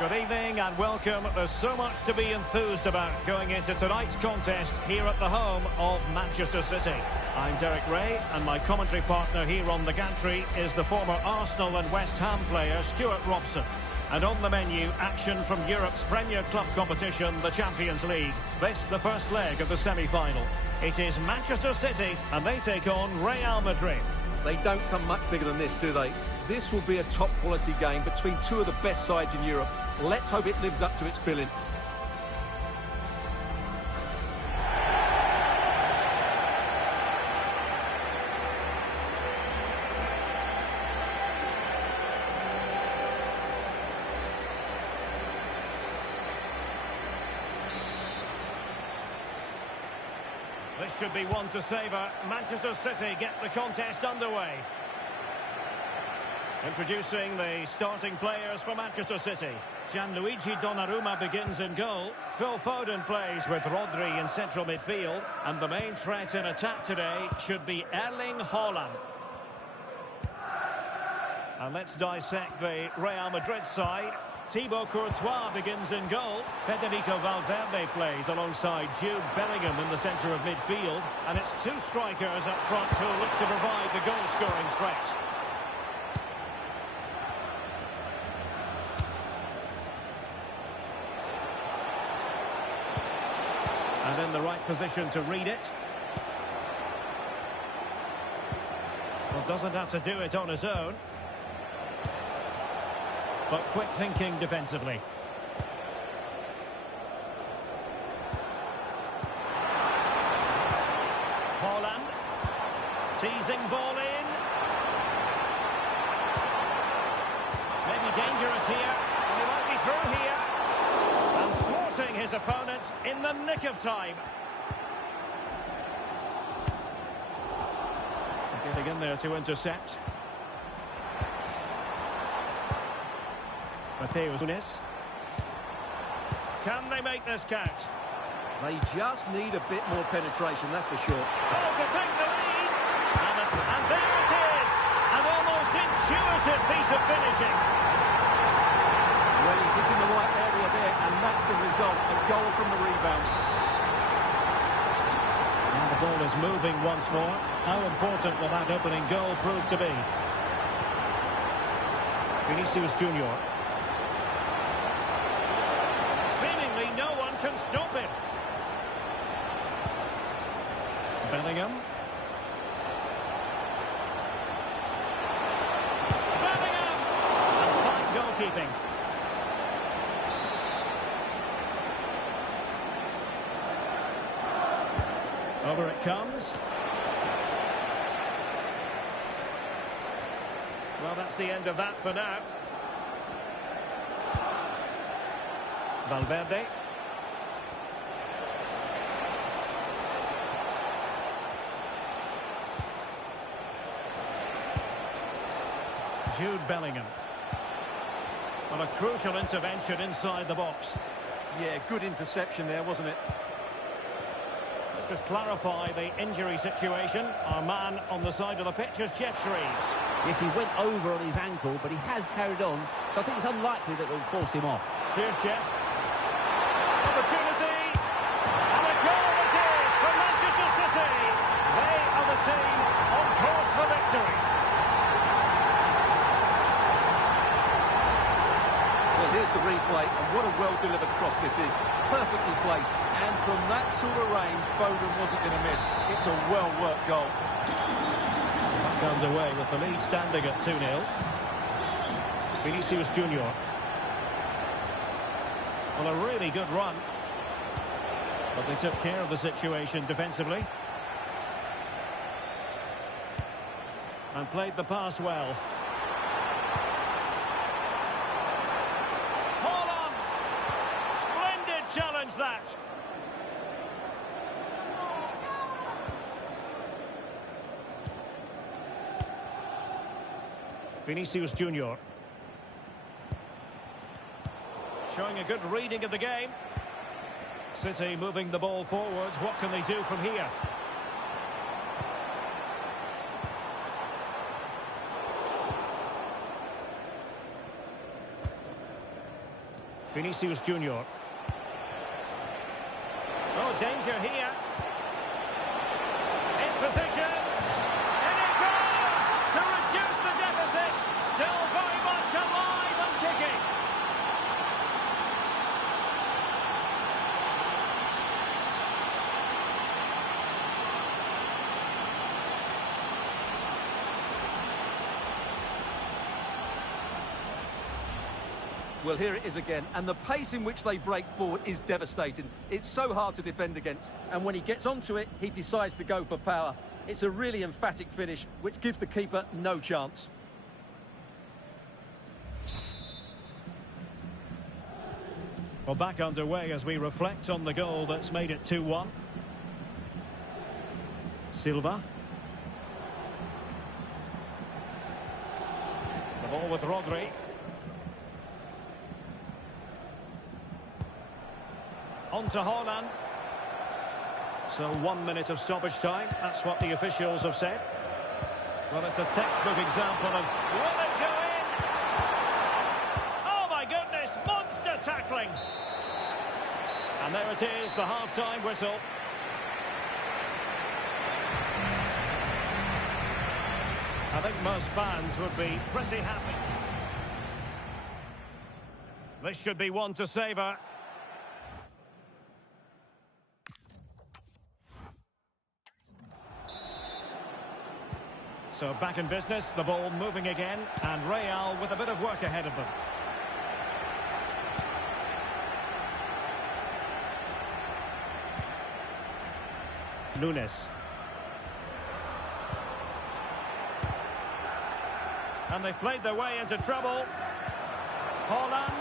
Good evening and welcome. There's so much to be enthused about going into tonight's contest here at the home of Manchester City. I'm Derek Ray and my commentary partner here on the gantry is the former Arsenal and West Ham player Stuart Robson. And on the menu, action from Europe's Premier Club competition, the Champions League. This, the first leg of the semi-final. It is Manchester City and they take on Real Madrid. They don't come much bigger than this, do they? This will be a top-quality game between two of the best sides in Europe. Let's hope it lives up to its billing. This should be one to savour. Manchester City get the contest underway. Introducing the starting players for Manchester City. Gianluigi Donnarumma begins in goal. Phil Foden plays with Rodri in central midfield. And the main threat in attack today should be Erling Haaland. And let's dissect the Real Madrid side. Thibaut Courtois begins in goal. Federico Valverde plays alongside Jude Bellingham in the centre of midfield. And it's two strikers up front who look to provide the goal-scoring threat. And in the right position to read it. Well, doesn't have to do it on his own. But quick thinking defensively. Haaland. Teasing ball in. Maybe dangerous here. He might be through here. And thwarting his opponent in the nick of time. Getting in there to intercept. Mateus Nunes. Can they make this count? They just need a bit more penetration, that's for sure. Oh, to take the lead! And there it is! An almost intuitive piece of finishing. Well, he's hitting the right area there, and that's the result. A goal from the rebound. And the ball is moving once more. How important will that opening goal prove to be? Vinicius Junior. No one can stop him. Bellingham. Bellingham! And fine goalkeeping. Over it comes. Well, that's the end of that for now. Valverde. Jude Bellingham. Well, a crucial intervention inside the box. Yeah, good interception there, wasn't it? Let's just clarify the injury situation. Our man on the side of the pitch is Jeff Shreves. Yes, he went over on his ankle, but he has carried on, so I think it's unlikely that we'll force him off. Cheers, Jeff. Opportunity. And a goal it is for Manchester City. They are the team on course for victory. Well, here's the replay, and what a well-delivered cross this is. Perfectly placed, and from that sort of range, Foden wasn't going to miss. It's a well-worked goal. Back underway with the lead standing at 2-0. Vinicius Junior. Well, a really good run. But they took care of the situation defensively. And played the pass well. Haaland! Splendid challenge, that! Vinicius Junior. Showing a good reading of the game. City moving the ball forwards. What can they do from here? Vinicius Junior. Oh, danger here. In position. And it goes to reduce the deficit. Still very much alive and kicking. Well, here it is again, and the pace in which they break forward is devastating. It's so hard to defend against, and when he gets onto it, he decides to go for power. It's a really emphatic finish, which gives the keeper no chance. Well, back underway as we reflect on the goal that's made it 2-1. Silva. The ball with Rodri. On to Haaland. So 1 minute of stoppage time. That's what the officials have said. Well, it's a textbook example of... Will it go in? Oh, my goodness! Monster tackling! And there it is, the half-time whistle. I think most fans would be pretty happy. This should be one to savour. So back in business, the ball moving again, and Real with a bit of work ahead of them. Nunes. And they've played their way into trouble. Haaland.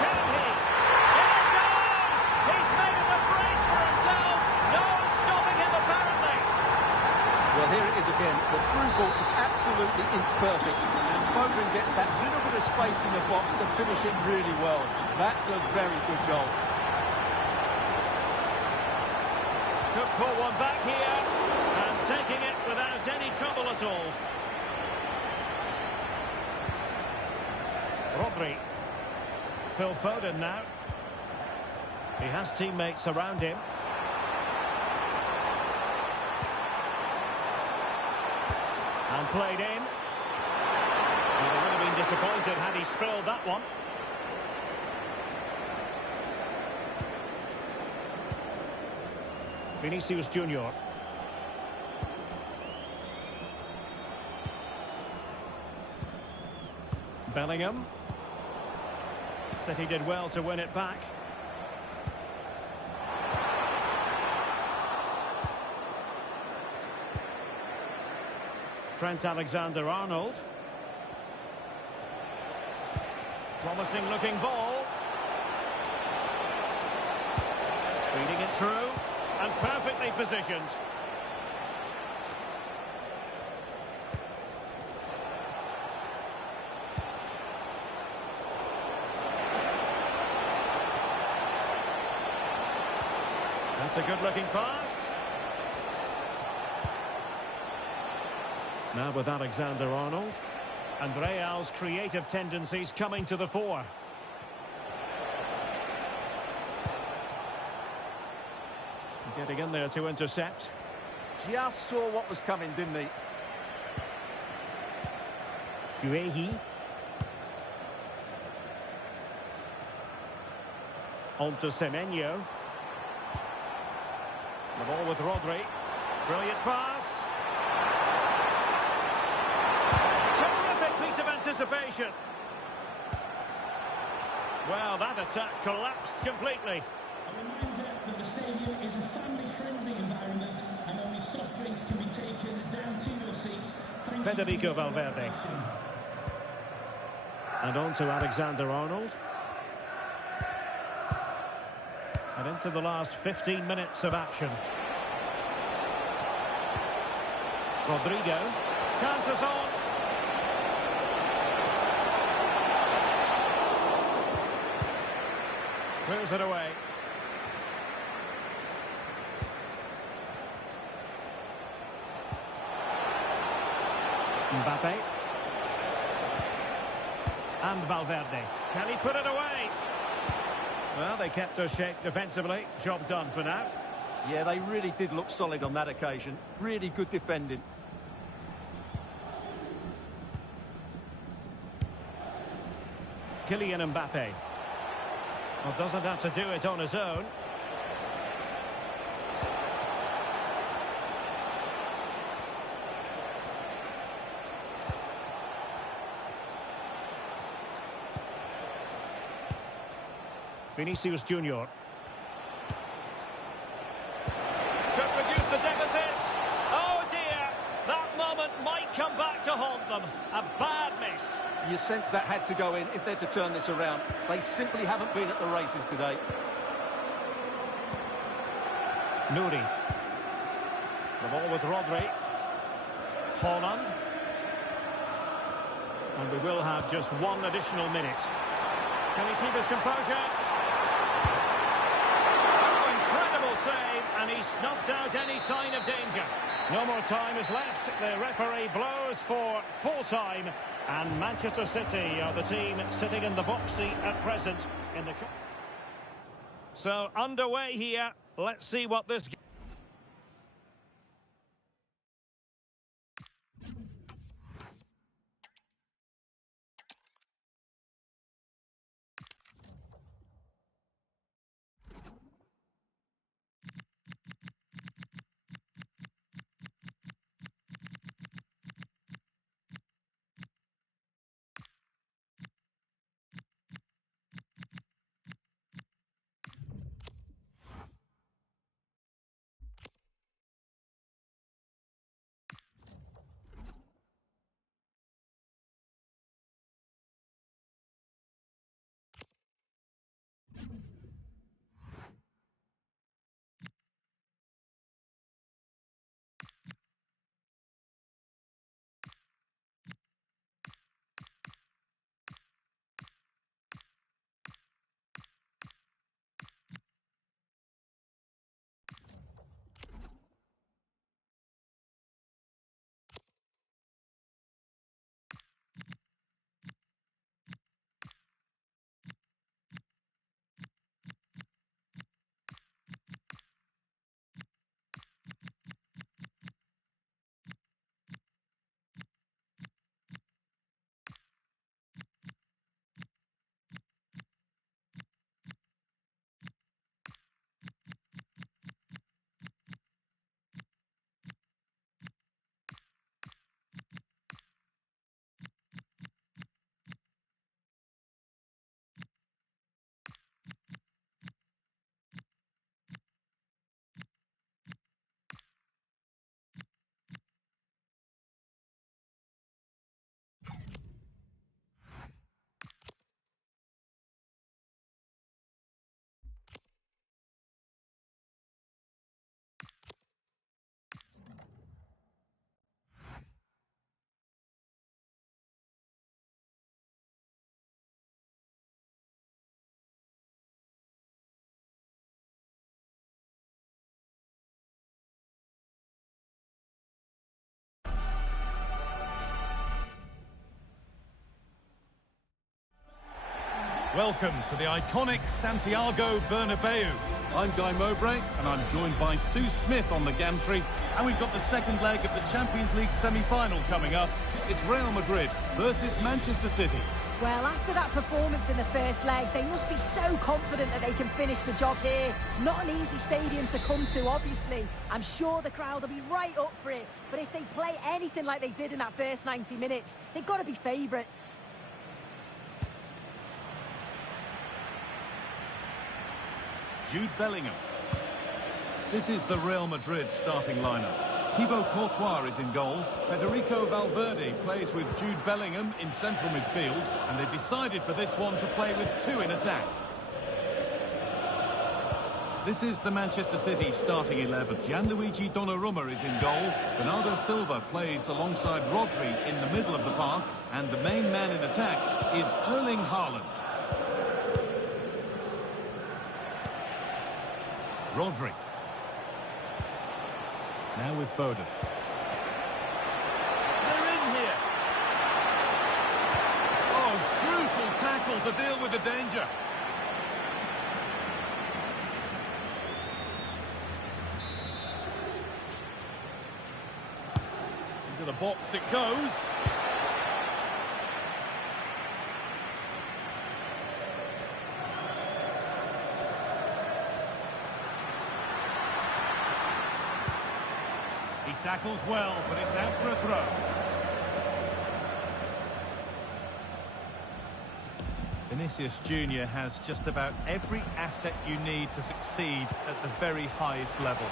Can he? In it goes! He's made a brace for himself. No stopping him, apparently. Well, here it is again. The through ball is absolutely inch perfect, and Foden gets that little bit of space in the box to finish it really well. That's a very good goal. Could pull one back here, and taking it without any trouble at all. Rodri. Phil Foden now. He has teammates around him. And played in. Well, they would have been disappointed had he spilled that one. Vinicius Junior. Bellingham. City did well to win it back. Trent Alexander-Arnold. Promising looking ball. Feeding it through. And perfectly positioned. That's a good-looking pass. Now with Alexander-Arnold. And Real's creative tendencies coming to the fore. Getting in there to intercept. Just saw what was coming, didn't he? Guehi. On to Semenyo. The ball with Rodri. Brilliant pass. Terrific piece of anticipation. Well, that attack collapsed completely. A reminder that the stadium is a family-friendly environment and only soft drinks can be taken down to your seats. Federico Valverde. And on to Alexander-Arnold. And into the last 15 minutes of action. Rodrigo. Chances on. Clears it away. MBAPPÉ. And Valverde. Can he put it away? Well, they kept their shape defensively. Job done for now. Yeah, they really did look solid on that occasion. Really good defending. Kylian MBAPPÉ. Well, doesn't have to do it on his own. Vinicius Junior. Could reduce the deficit. Oh dear, that moment might come back to haunt them. A bad miss. You sense that had to go in if they're to turn this around. They simply haven't been at the races today. Nouri. The ball with Rodri. Holland. And we will have just one additional minute. Can he keep his composure? Oh, incredible save, and he snuffed out any sign of danger. No more time is left. The referee blows for full time. And Manchester City are the team sitting in the box seat at present in the... So, underway here. Let's see what this... Welcome to the iconic Santiago Bernabeu. I'm Guy Mowbray, and I'm joined by Sue Smith on the gantry. And we've got the second leg of the Champions League semi-final coming up. It's Real Madrid versus Manchester City. Well, after that performance in the first leg, they must be so confident that they can finish the job here. Not an easy stadium to come to, obviously. I'm sure the crowd will be right up for it. But if they play anything like they did in that first 90 minutes, they've got to be favourites. Jude Bellingham. This is the Real Madrid starting lineup. Thibaut Courtois is in goal. Federico Valverde plays with Jude Bellingham in central midfield, and they've decided for this one to play with two in attack. This is the Manchester City starting 11. Gianluigi Donnarumma is in goal. Bernardo Silva plays alongside Rodri in the middle of the park, and the main man in attack is Erling Haaland. Rodri. Now with Foden. They're in here. Oh, crucial tackle to deal with the danger. Into the box it goes. He tackles well, but it's out for a throw. Vinicius Junior has just about every asset you need to succeed at the very highest level.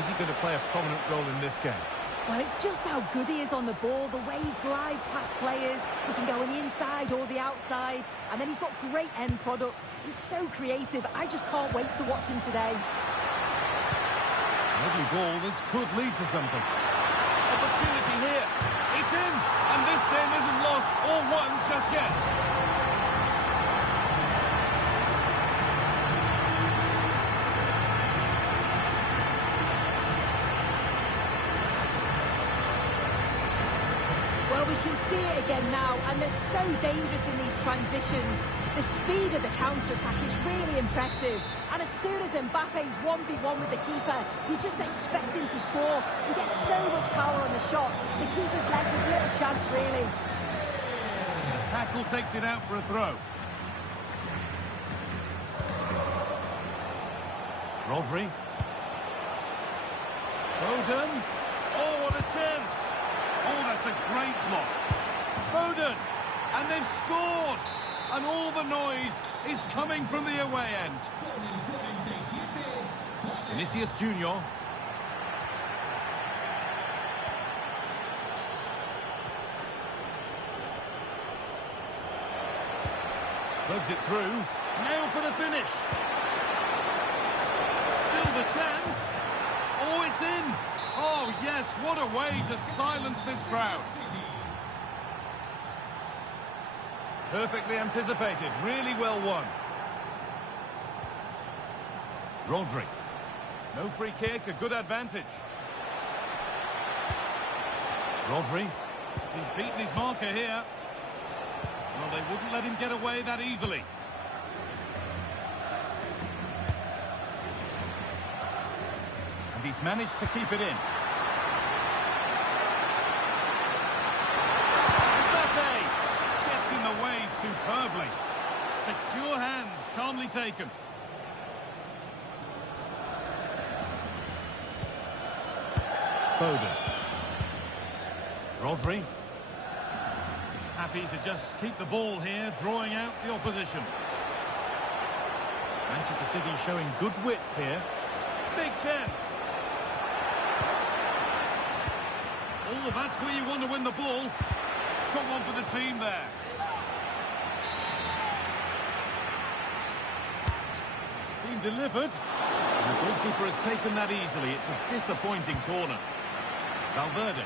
Is he going to play a prominent role in this game? Well, it's just how good he is on the ball, the way he glides past players. He can go on the inside or the outside, and then he's got great end product. He's so creative. I just can't wait to watch him today. Lovely ball. This could lead to something. Opportunity here. It's in, and this game isn't lost or won just yet. Well, we can see it again now, and they're so dangerous in these transitions. The speed of the counter-attack is really impressive. And as soon as Mbappe's 1v1 with the keeper, you just expect him to score. He gets so much power on the shot. The keeper's left with little chance, really. The tackle takes it out for a throw. Rodri. Foden. Oh, what a chance. Oh, that's a great block. Foden. And they've scored. And all the noise is coming from the away end. Vinicius Junior. Plugs it through. Now for the finish. Still the chance. Oh, it's in. Oh, yes, what a way to silence this crowd. Perfectly anticipated, really well won. Rodri. No free kick, a good advantage. Rodri. He's beaten his marker here. Well, they wouldn't let him get away that easily. And he's managed to keep it in. In the way superbly. Secure hands, calmly taken. Foden. Rodri. Happy to just keep the ball here, drawing out the opposition. Manchester City showing good width here. Big chance. Oh, that's where you want to win the ball. Someone for the team there. Delivered. And the goalkeeper has taken that easily. It's a disappointing corner. Valverde.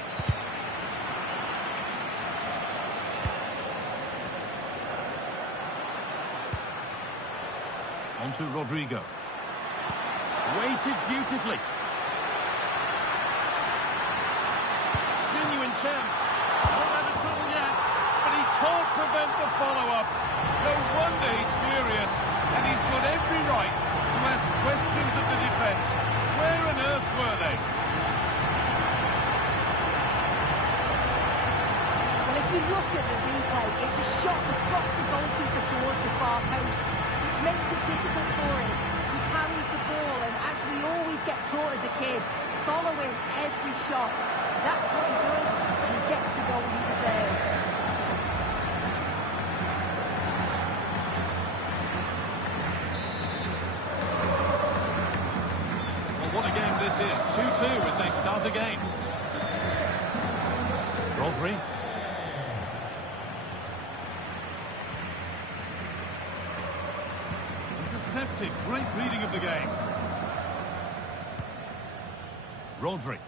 On to Rodrigo. Weighted beautifully. Genuine chance. Not out of trouble yet, but he can't prevent the follow-up. No wonder he's furious, and he's got every right to ask questions of the defence. Where on earth were they? Well, if you look at the replay, it's a shot across the goalkeeper towards the far post, which makes it difficult for him. He carries the ball, and as we always get taught as a kid, following every shot. That's what he does, and he gets the goal he deserves. What a game this is. 2-2 as they start again. Rodri. Intercepted. Great reading of the game. Rodri.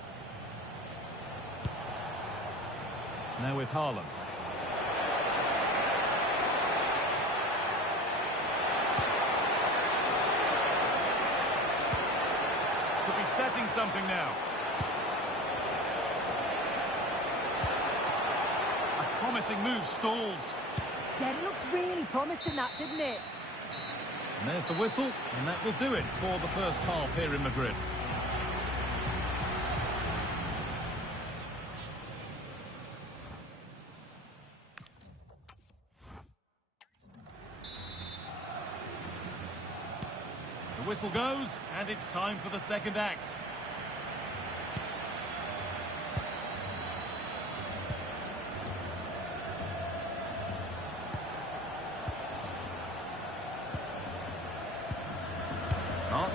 Now with Haaland. Could be setting something now. A promising move stalls. Yeah, it looked really promising, that, didn't it? And there's the whistle, and that will do it for the first half here in Madrid. The whistle goes, and it's time for the second act.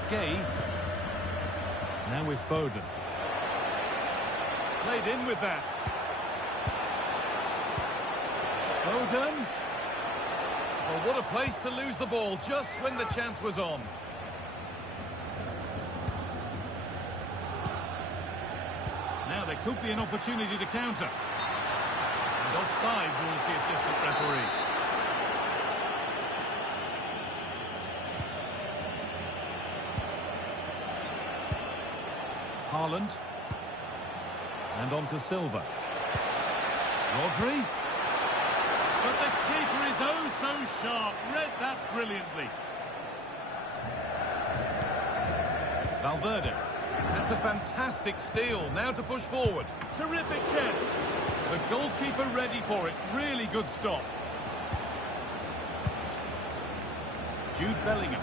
Gay. Now with Foden. Played in with that. Foden. Well, what a place to lose the ball just when the chance was on. Now there could be an opportunity to counter. And offside rules the assistant referee. Haaland. And on to Silva. Rodri. But the keeper is oh so sharp. Read that brilliantly. Valverde. That's a fantastic steal. Now to push forward. Terrific chance. The goalkeeper ready for it. Really good stop. Jude Bellingham.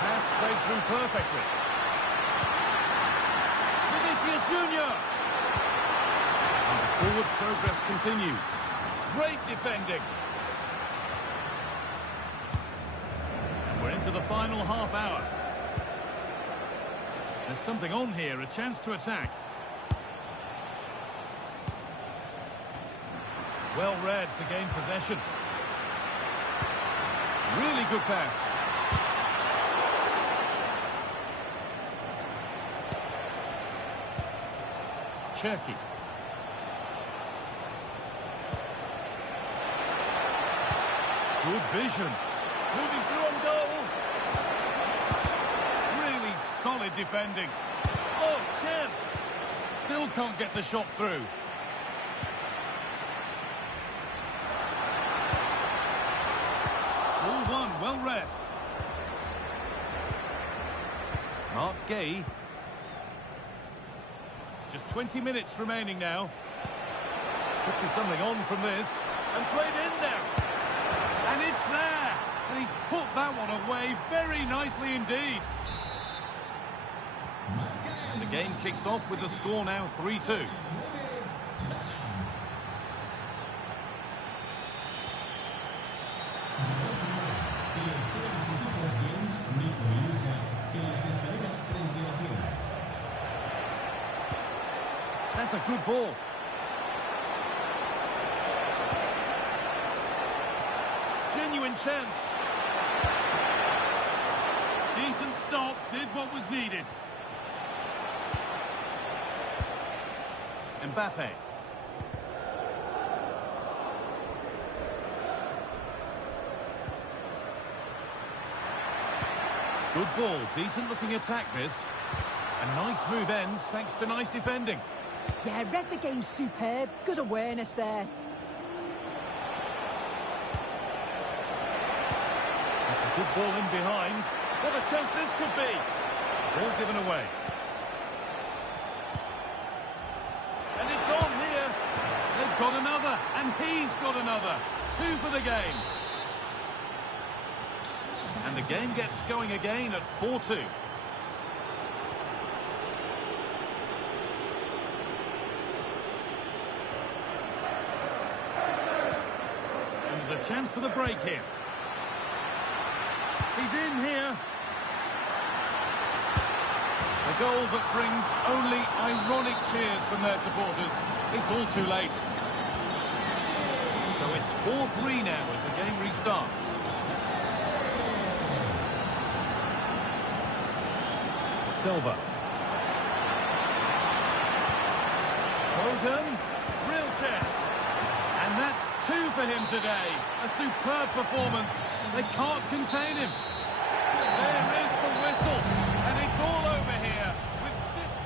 Pass played through perfectly. Vinicius Junior. And the forward progress continues. Great defending. And we're into the final half hour. There's something on here, a chance to attack. Well read to gain possession. Really good pass. Cherky. Good vision. Moving through on goal. Really solid defending. Oh, chance. Still can't get the shot through. All one, well read. Mark Gay. Just 20 minutes remaining now. Could be something on from this. And played in now. And it's there. And he's put that one away very nicely indeed. And the game kicks off with the score now 3-2. That's a good ball. Genuine chance. Decent stop, did what was needed. MBAPPÉ. Good ball, decent looking attack this. A nice move ends thanks to nice defending. Yeah, read the game superb. Good awareness there. That's a good ball in behind. What a chance this could be. Ball given away. And it's on here. They've got another, and he's got another. 2 for the game. And the game gets going again at 4-2. A chance for the break here. He's in here. A goal that brings only ironic cheers from their supporters. It's all too late. So it's 4-3 now as the game restarts. Silva. Foden. Real chance. And that's 2 for him today. A superb performance. They can't contain him. There is the whistle. And it's all over here. With City.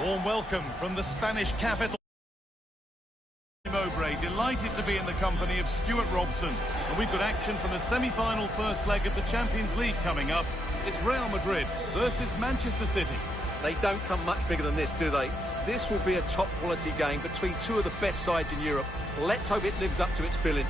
Warm welcome from the Spanish capital. Mowbray, delighted to be in the company of Stuart Robson. And we've got action from the semi-final first leg of the Champions League coming up. It's Real Madrid versus Manchester City. They don't come much bigger than this, do they? This will be a top-quality game between two of the best sides in Europe. Let's hope it lives up to its billing.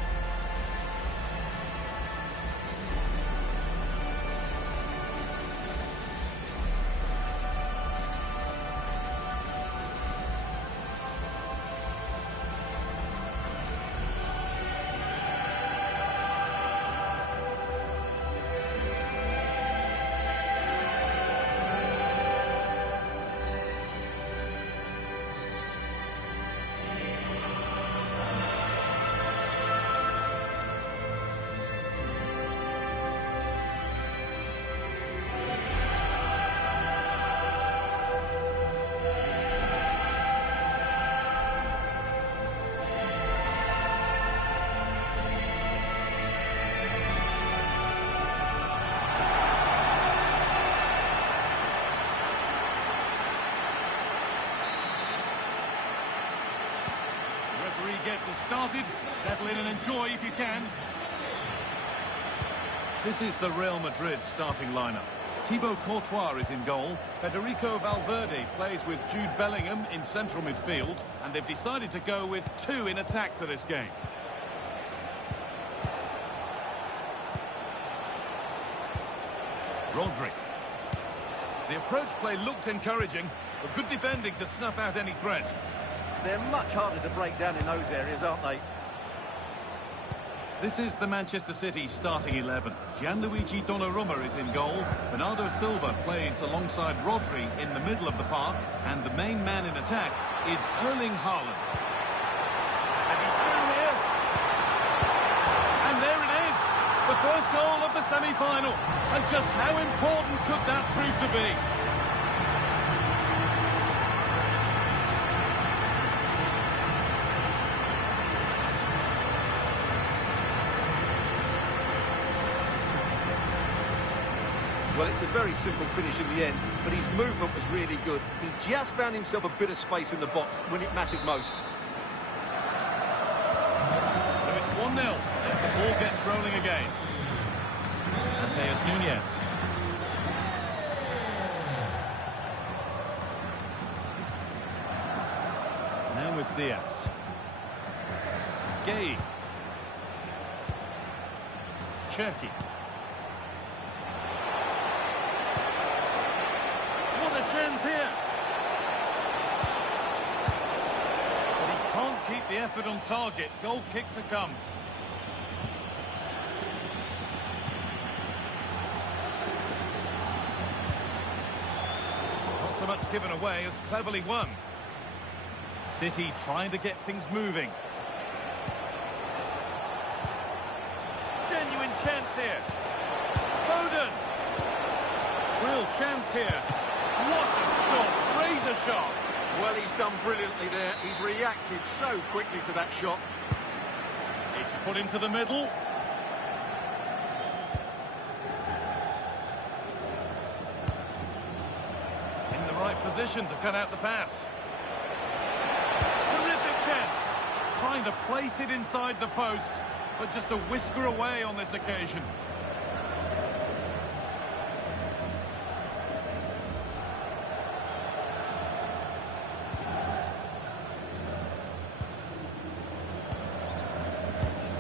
Gets us started. Settle in and enjoy if you can. This is the Real Madrid starting lineup. Thibaut Courtois is in goal. Federico Valverde plays with Jude Bellingham in central midfield, and they've decided to go with two in attack for this game. Rodri. The approach play looked encouraging, but good defending to snuff out any threat. They're much harder to break down in those areas, aren't they? This is the Manchester City starting 11. Gianluigi Donnarumma is in goal. Bernardo Silva plays alongside Rodri in the middle of the park. And the main man in attack is Erling Haaland. And he's through here. And there it is. The first goal of the semi-final. And just how important could that prove to be? Well, it's a very simple finish in the end, but his movement was really good. He just found himself a bit of space in the box when it mattered most. So it's 1-0 as the ball gets rolling again. Mateus Nunes. Now with Diaz. Gay. Cherky. Chance here. But he can't keep the effort on target. Goal kick to come. Not so much given away as cleverly won. City trying to get things moving. Genuine chance here. Foden. Real chance here. What a stop, razor sharp. Well, he's done brilliantly there. He's reacted so quickly to that shot. It's put into the middle. In the right position to cut out the pass. Terrific chance. Trying to place it inside the post, but just a whisker away on this occasion.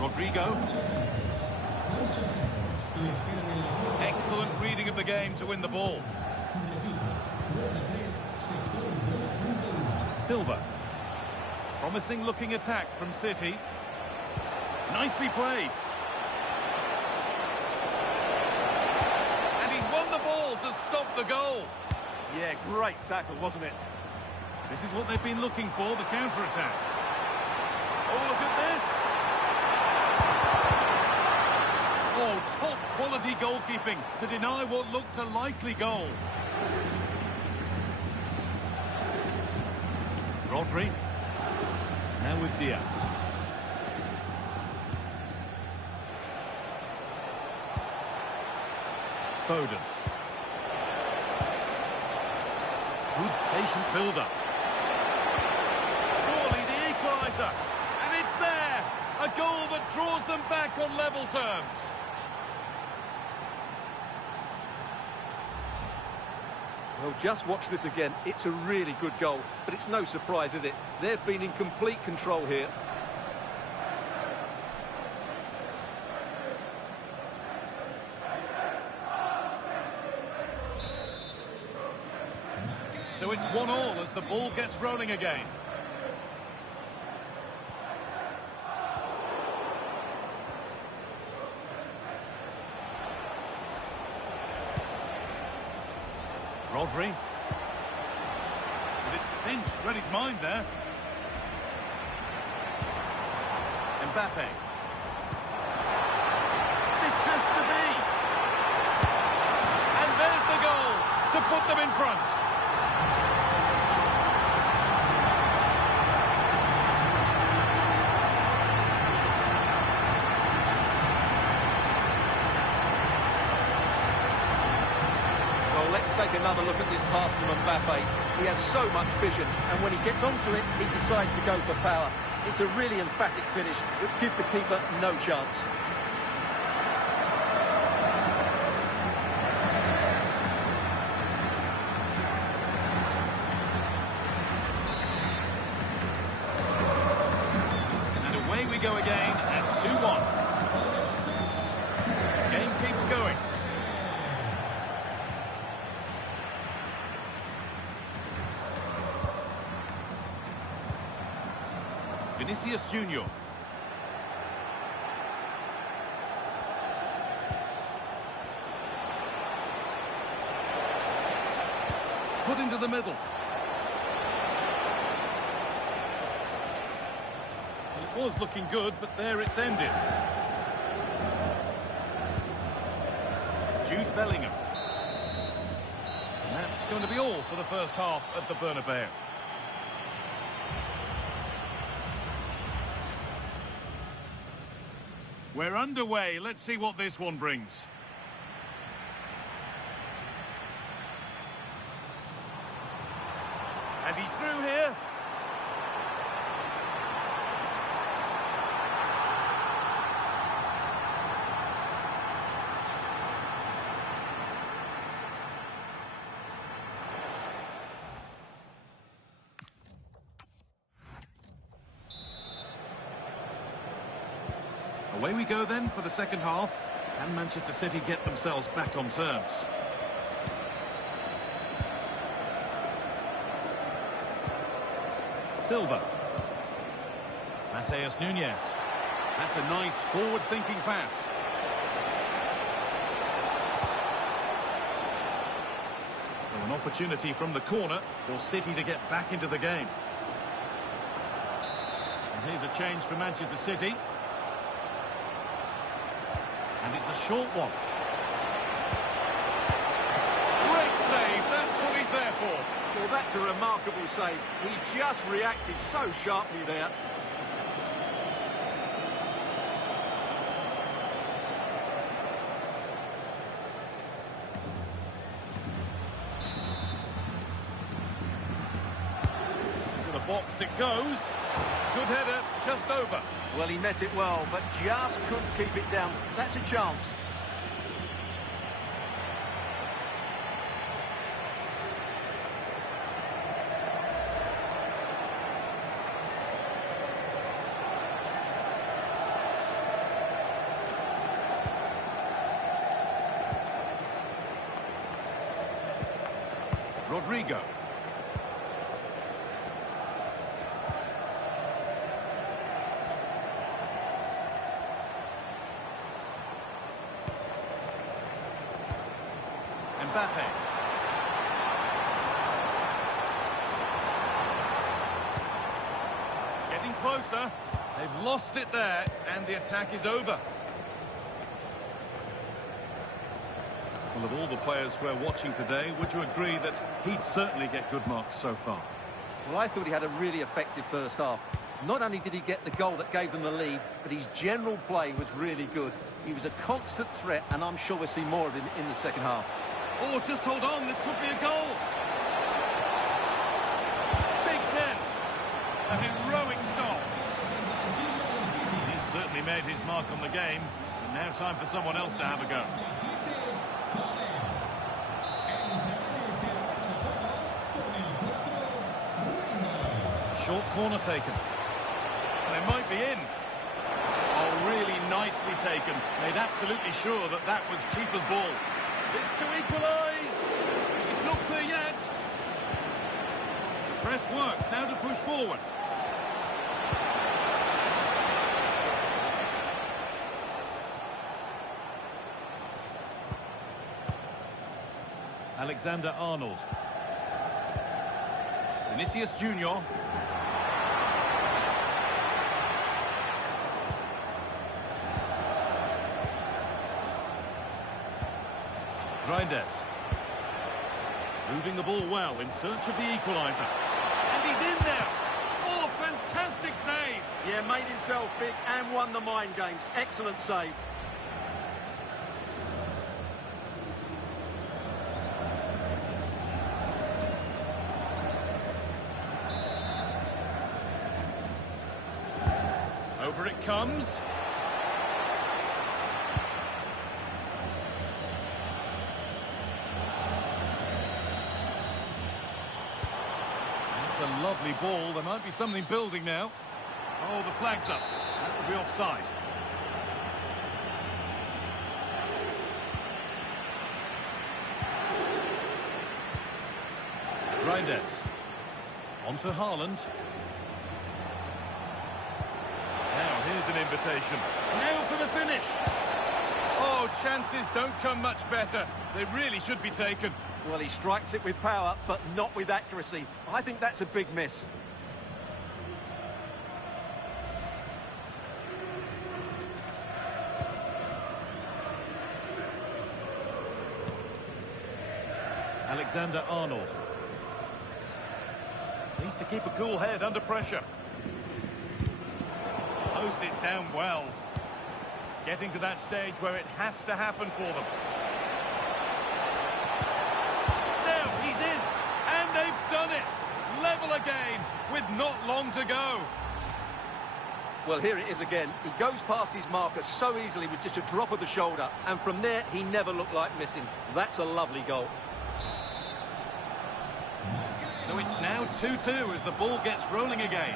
Rodrigo. Excellent reading of the game to win the ball. Silva. Promising looking attack from City. Nicely played. And he's won the ball to stop the goal. Yeah, great tackle, wasn't it? This is what they've been looking for, the counter-attack. Oh, look at this. Oh, top-quality goalkeeping to deny what looked a likely goal. Rodri. Now with Diaz. Foden. Good patient build-up. equaliser. And it's there. A goal that draws them back on level terms. Well, just watch this again. It's a really good goal, but it's no surprise, is it? They've been in complete control here. So it's 1-1 as the ball gets rolling again. Rodri. But it's pinched, read his mind there. MBAPPÉ. This has to be. And there's the goal to put them in front. Take another look at this pass from MBAPPÉ. He has so much vision, and when he gets onto it, he decides to go for power. It's a really emphatic finish, which gives the keeper no chance. And away we go again at 2-1. Game keeps going. Vinicius Junior. Put into the middle. It was looking good, but there it's ended. Jude Bellingham. And that's going to be all for the first half at the Bernabeu. We're underway. Let's see what this one brings. And he's through here. Away we go then for the second half. Can Manchester City get themselves back on terms? Silva. Mateus Nunes. That's a nice forward-thinking pass. So an opportunity from the corner for City to get back into the game. And here's a change for Manchester City. And it's a short one. Great save, that's what he's there for. Well, that's a remarkable save. He just reacted so sharply there. To the box it goes. Good header, just over. Well, he met it well, but just couldn't keep it down. That's a chance. Rodrigo. MBAPPÉ. Getting closer. They've lost it there, and the attack is over. Well, of all the players we're watching today, would you agree that he'd certainly get good marks so far? Well, I thought he had a really effective first half. Not only did he get the goal that gave them the lead, but his general play was really good. He was a constant threat, and I'm sure we'll see more of him in the second half. Oh, just hold on, this could be a goal. Big chance. A heroic stop. he made his mark on the game, and now time for someone else to have a go. Short corner taken. They might be in. Oh, really nicely taken. Made absolutely sure that that was keeper's ball. It's to equalise. It's not clear yet. The press works, now to push forward. Alexander-Arnold. Vinicius Junior. Reinders. Moving the ball well in search of the equaliser. And he's in there. Oh, fantastic save. Yeah, made himself big and won the mind games. Excellent save. Over it comes. That's a lovely ball. There might be something building now. Oh, the flag's up. That would be offside. Reinders. On to Haaland. Now, here's an invitation. Now for the finish. Oh, chances don't come much better. They really should be taken. Well, he strikes it with power, but not with accuracy. I think that's a big miss. Alexander-Arnold. Needs to keep a cool head under pressure. Closed it down well. Getting to that stage where it has to happen for them. Now he's in, and they've done it. Level again, with not long to go. Well, here it is again. He goes past his marker so easily with just a drop of the shoulder, and from there, he never looked like missing. That's a lovely goal. So it's now 2-2 as the ball gets rolling again.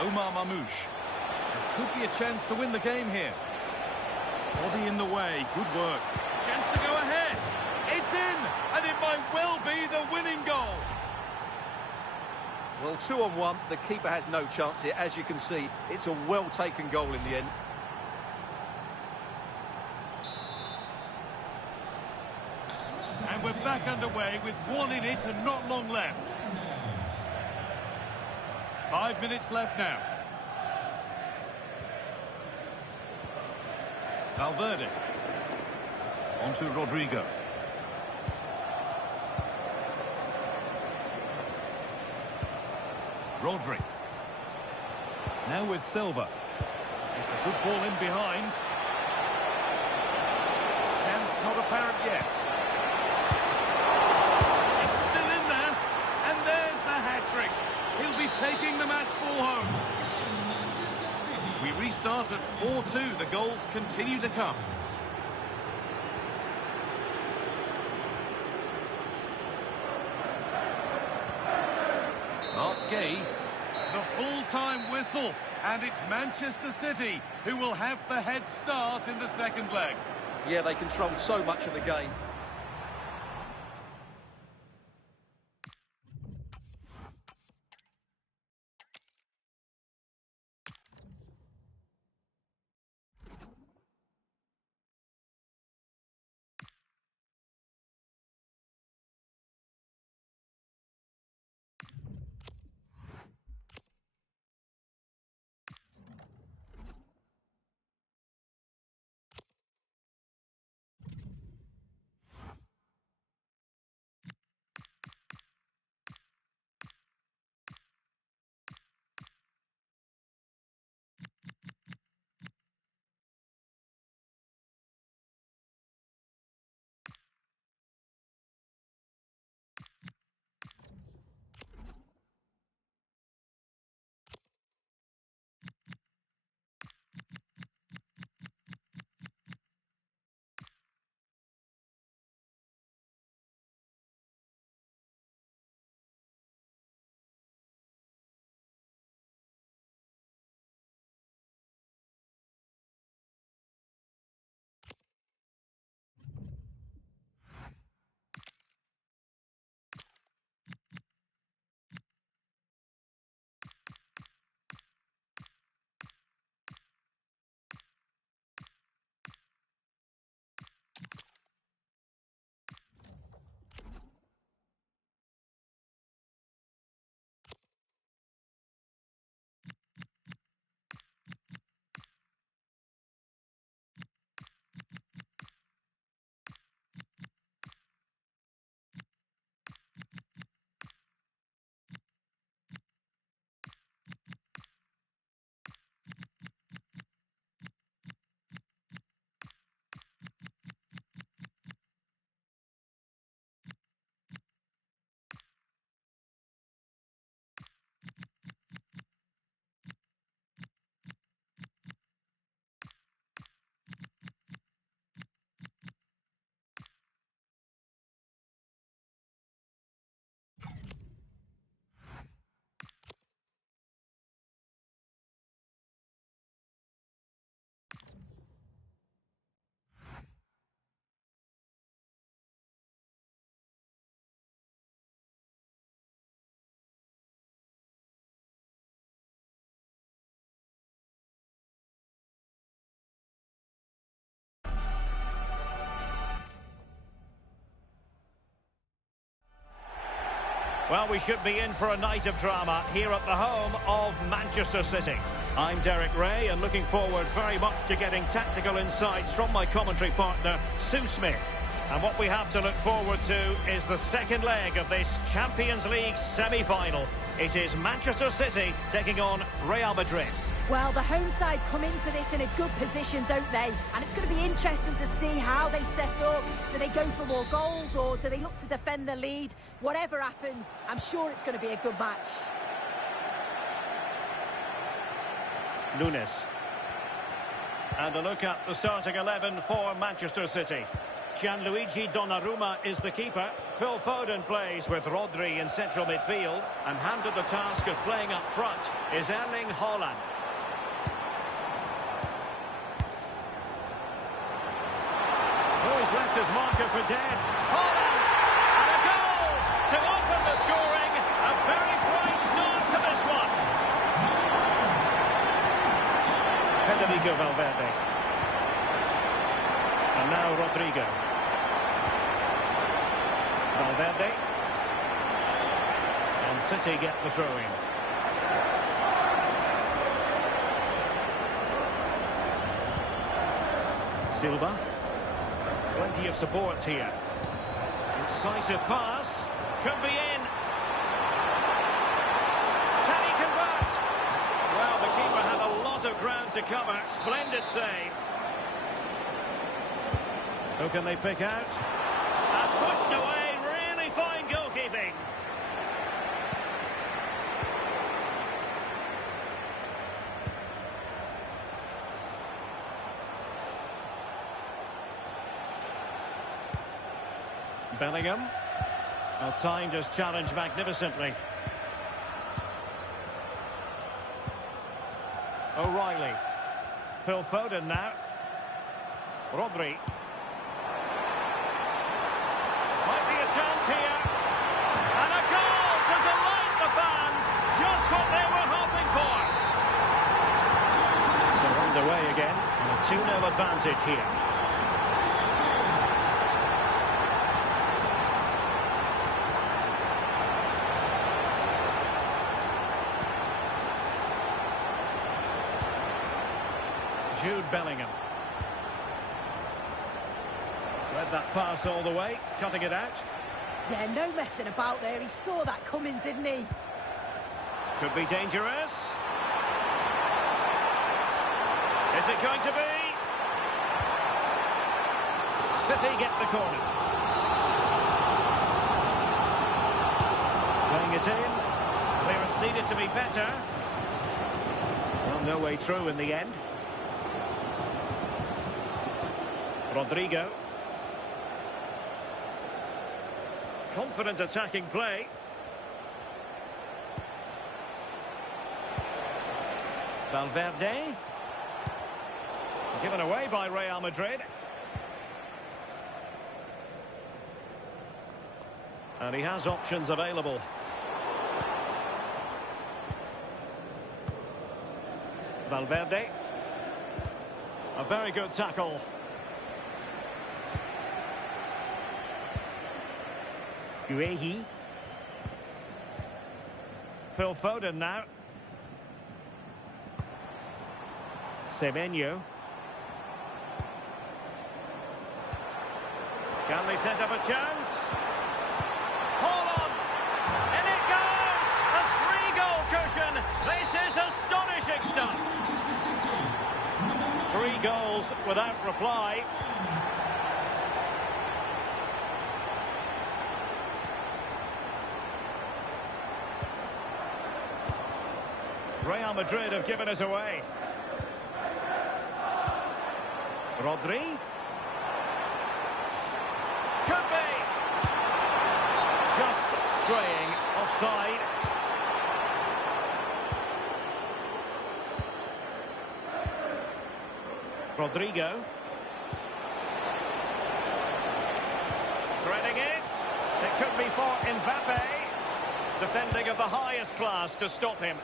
Omar Mamouche. There could be a chance to win the game here. Body in the way, good work. Chance to go ahead. It's in, and it might well be the winning goal. Well, 2-on-1, the keeper has no chance here. As you can see, it's a well-taken goal in the end. And we're back underway with one in it and not long left. 5 minutes left now. Valverde. On to Rodrigo. Rodri. Now with Silva. It's a good ball in behind. Chance not apparent yet. It's still in there. And there's the hat-trick. He'll be taking the match ball home. We restart at 4-2. The goals continue to come. Okay. The full-time whistle. And it's Manchester City who will have the head start in the second leg. Yeah, they controlled so much of the game. Well, we should be in for a night of drama here at the home of Manchester City. I'm Derek Ray and looking forward very much to getting tactical insights from my commentary partner, Sue Smith. And what we have to look forward to is the second leg of this Champions League semi-final. It is Manchester City taking on Real Madrid. Well, the home side come into this in a good position, don't they? And it's going to be interesting to see how they set up. Do they go for more goals or do they look to defend the lead? Whatever happens, I'm sure it's going to be a good match. Nunes. And a look at the starting 11 for Manchester City. Gianluigi Donnarumma is the keeper. Phil Foden plays with Rodri in central midfield. And handed the task of playing up front is Erling Haaland. He's left his marker for dead. Haaland! And a goal to open the scoring. A very bright start to this one. Federico Valverde. And now Rodrigo. Valverde. And City get the throw-in. Silva. Plenty of support here. Incisive pass. Could be in. Can he convert? Well, the keeper had a lot of ground to cover. Splendid save. Who can they pick out? And pushed away. Really fine goalkeeping. Bellingham. Well, timed his challenge magnificently. O'Reilly. Phil Foden now. Rodri. Might be a chance here. And a goal to delight the fans. Just what they were hoping for. So underway again. And a 2-0 advantage here. Jude Bellingham. Read that pass all the way, cutting it out. Yeah, no messing about there. He saw that coming, didn't he? Could be dangerous. Is it going to be? City get the corner. Playing it in. Clearance needed to be better. Well, no way through in the end. Rodrigo. Confident attacking play. Valverde. Given away by Real Madrid. And he has options available. Valverde. A very good tackle. Guehi. Phil Foden now. Semenyo. Can they set up a chance? Hold on! And it goes! A 3-goal cushion! This is astonishing stuff! 3 goals without reply. Real Madrid have given us away. Rodri. Could be. Just straying offside. Rodrigo. Threading it. It could be for MBAPPÉ. Defending of the highest class to stop him.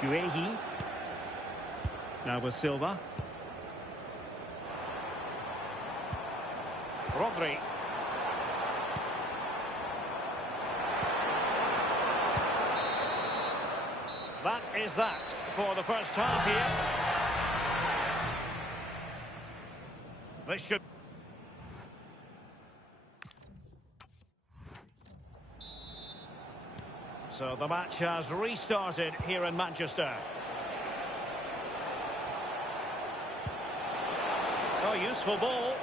Guehi. Now with Silva. Rodri. That is that for the first half here. This should... So the match has restarted here in Manchester. Oh, useful ball.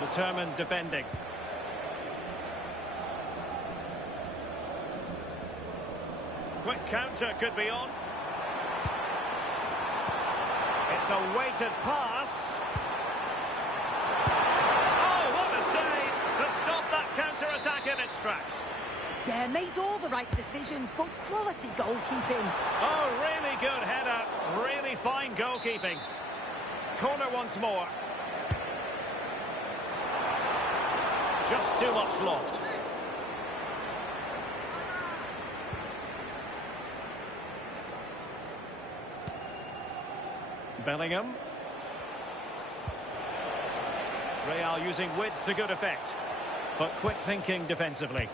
Determined defending. Quick counter could be on. It's a weighted pass. Oh, what a save to stop that counter-attack in its tracks. Yeah, made all the right decisions, but quality goalkeeping. Oh, really good header. Really fine goalkeeping. Corner once more. Just too much loft. Bellingham. Real using width to good effect, but quick thinking defensively.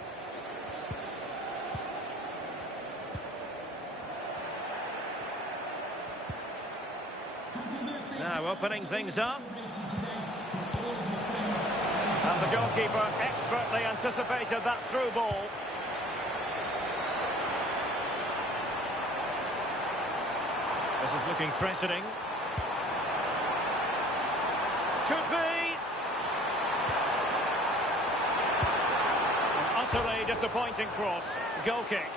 Now opening things up. And the goalkeeper expertly anticipated that through ball. This is looking threatening. Could be. An utterly disappointing cross. Goal kick.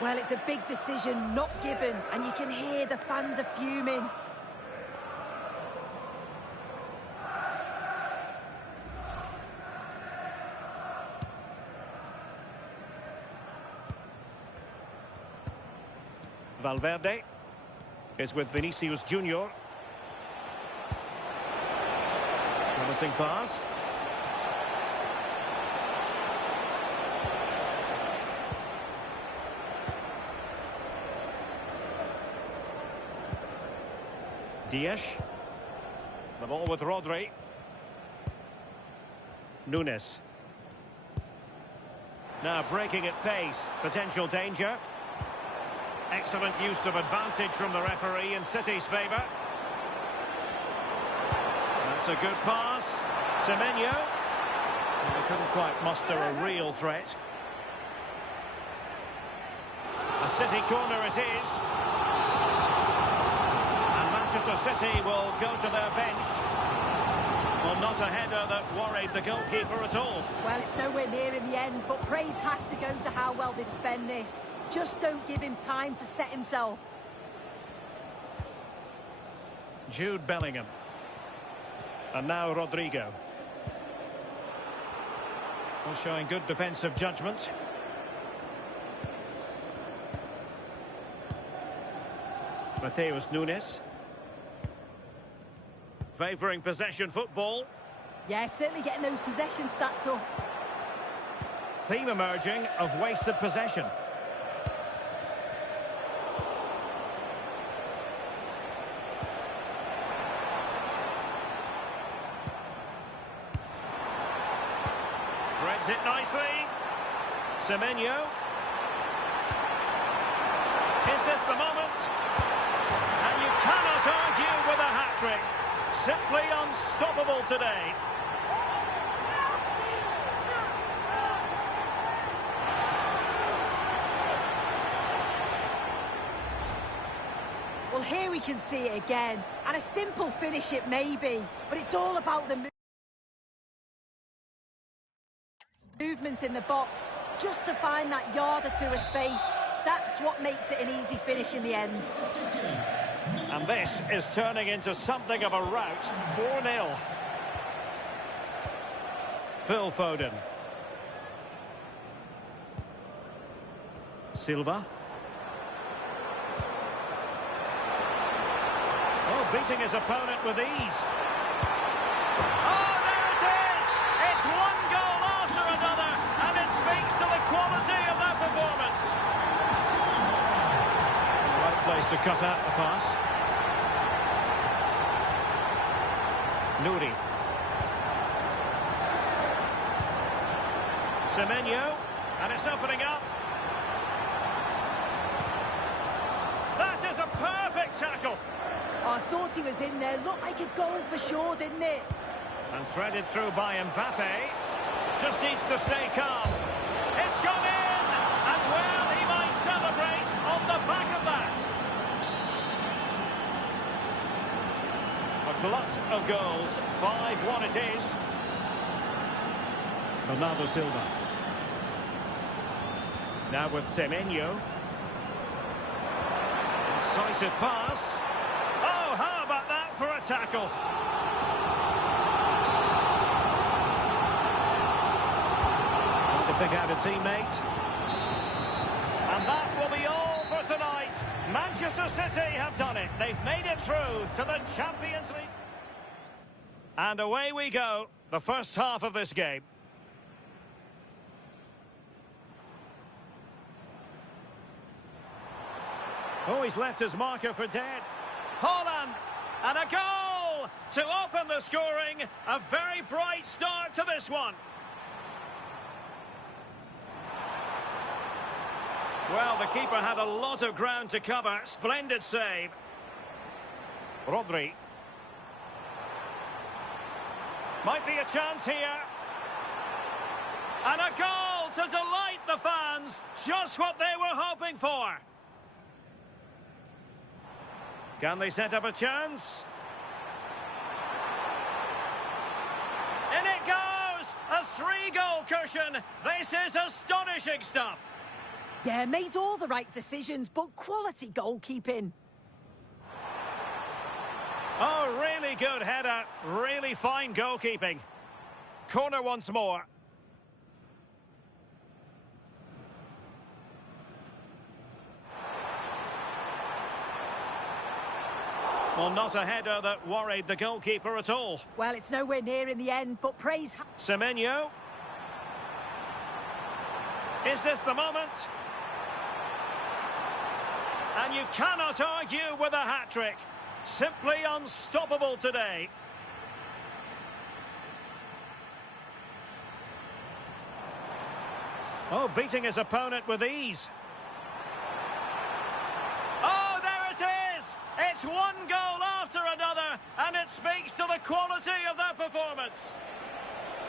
Well, it's a big decision, not given, and you can hear the fans are fuming. Valverde is with Vinicius Junior. Promising pass. Diaz. The ball with Rodri. Nunes. Now breaking at pace. Potential danger. Excellent use of advantage from the referee in City's favour. That's a good pass. Semenyo. They couldn't quite muster a real threat. A City corner it is. And Manchester City will go to their bench. Well, not a header that worried the goalkeeper at all. Well, it's nowhere near in the end, but praise has to go to how well they defend this. Just don't give him time to set himself. Jude Bellingham. And now Rodrigo. Well, showing good defensive judgment. Mateus Nunes. Favouring possession football. Yeah, certainly getting those possession stats up. Theme emerging of wasted possession. Threads it nicely. Semenyo. Is this the moment? And you cannot argue with a hat-trick. Simply unstoppable today. Well, here we can see it again. And a simple finish it may be, but it's all about the movement in the box, just to find that yard or two of space. That's what makes it an easy finish in the end. And this is turning into something of a rout. 4-0. Phil Foden. Silva. Oh, beating his opponent with ease. Oh, there it is! It's one goal after another, and it speaks to the quality of that performance. Right place to cut out the pass. Nuri. Semenyo, and it's opening up. That is a perfect tackle. I thought he was in there. Looked like a goal for sure, didn't it? And threaded through by MBAPPÉ. Just needs to stay calm. It's gone in! And well, he might celebrate on the back of that. A glut of goals. 5-1 it is. Bernardo Silva. Now with Semenyo. Incisive pass. Oh, how about that for a tackle? Trying to pick out a teammate. And that will be all for tonight. Manchester City have done it. They've made it through to the Champions League. And away we go. The first half of this game. Oh, he's left his marker for dead. Haaland, and a goal to open the scoring. A very bright start to this one. Well, the keeper had a lot of ground to cover. Splendid save. Rodri. Might be a chance here. And a goal to delight the fans. Just what they were hoping for. Can they set up a chance? In it goes! A 3-goal cushion. This is astonishing stuff. Yeah, made all the right decisions, but quality goalkeeping. Oh, really good header. Really fine goalkeeping. Corner once more. Well, not a header that worried the goalkeeper at all. Well, it's nowhere near in the end, but praise... Semenyo. Is this the moment? And you cannot argue with a hat-trick. Simply unstoppable today. Oh, beating his opponent with ease. Oh, there it is! It's one goal after another, and it speaks to the quality of their performance.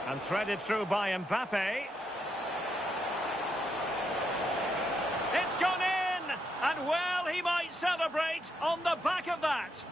And threaded through by MBAPPÉ. It's gone in, and well, he might celebrate on the back of that.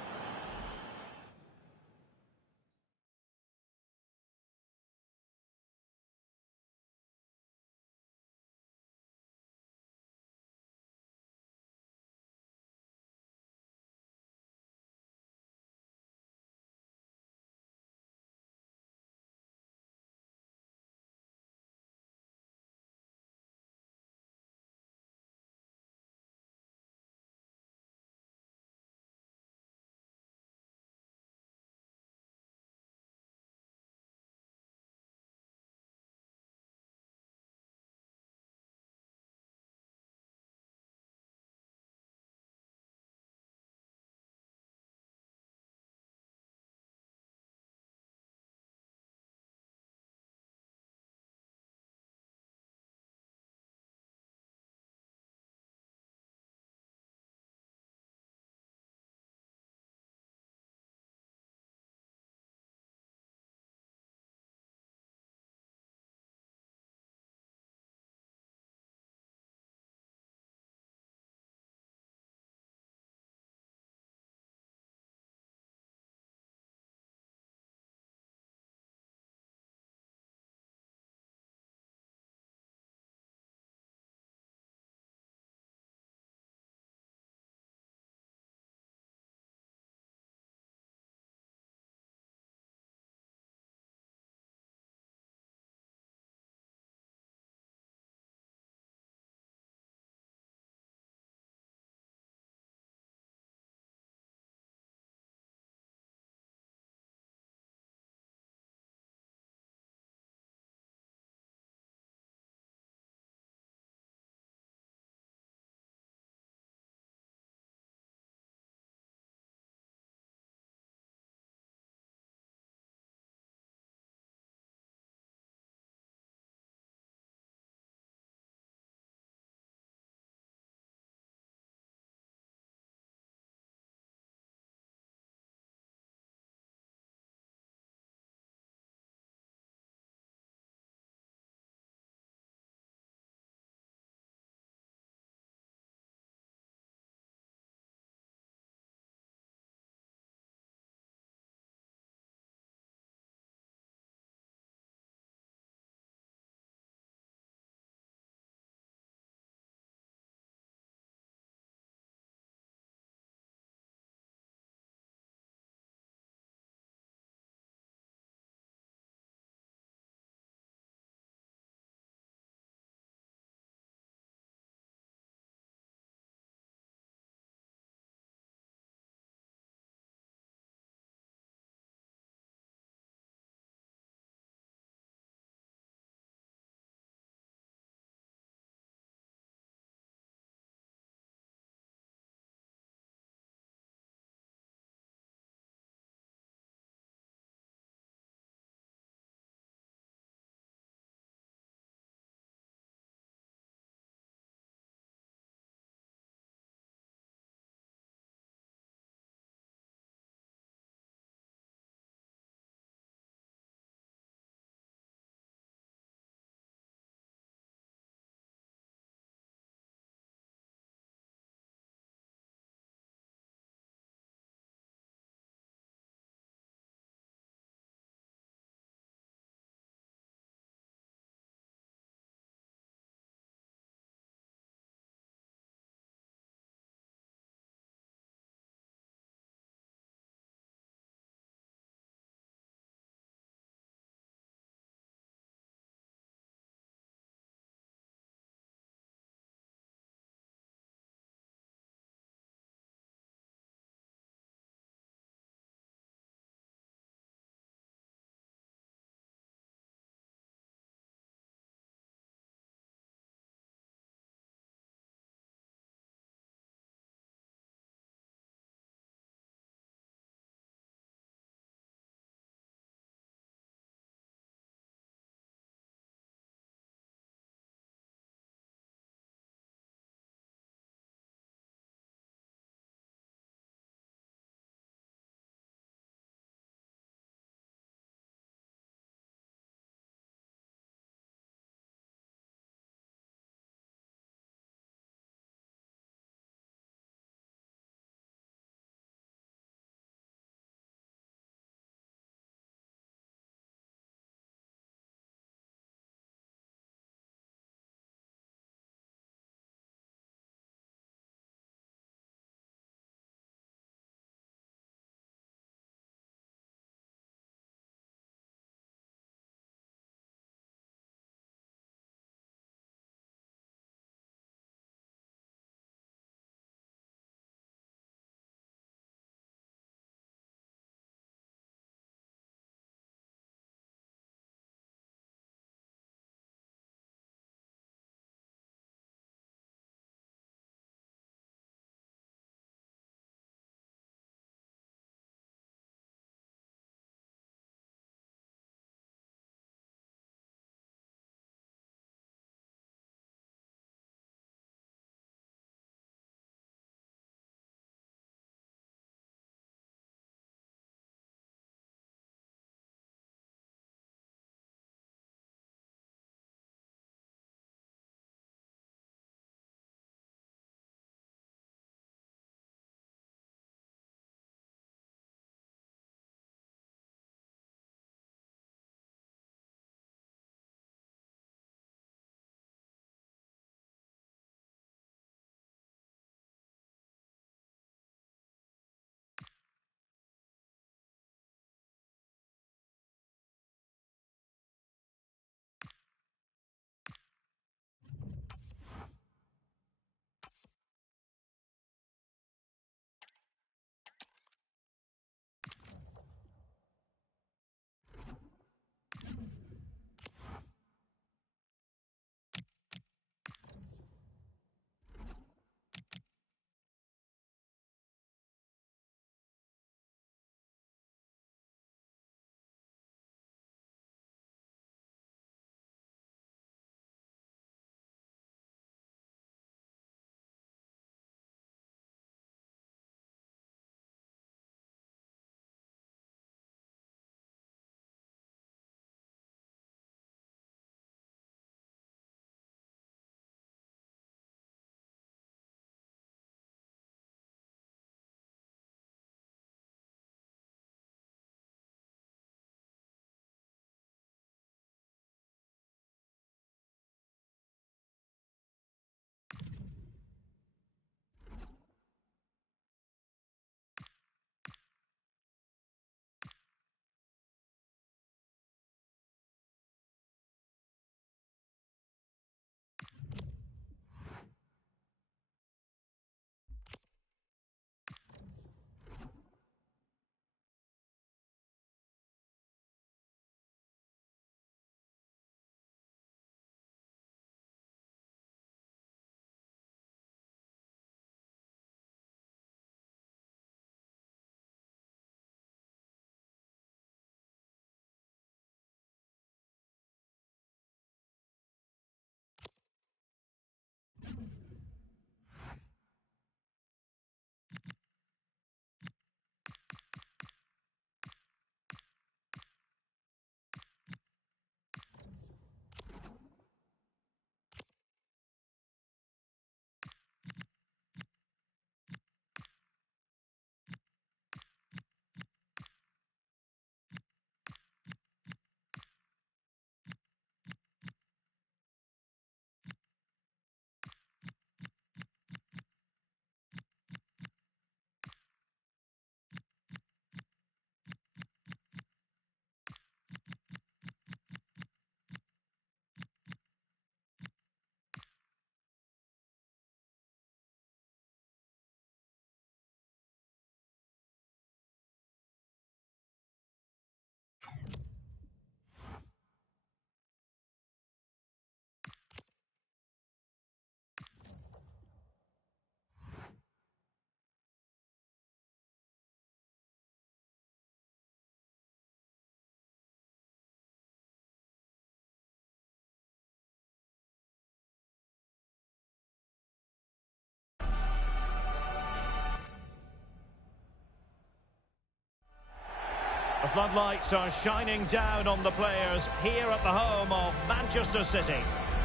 floodlights are shining down on the players here at the home of Manchester City.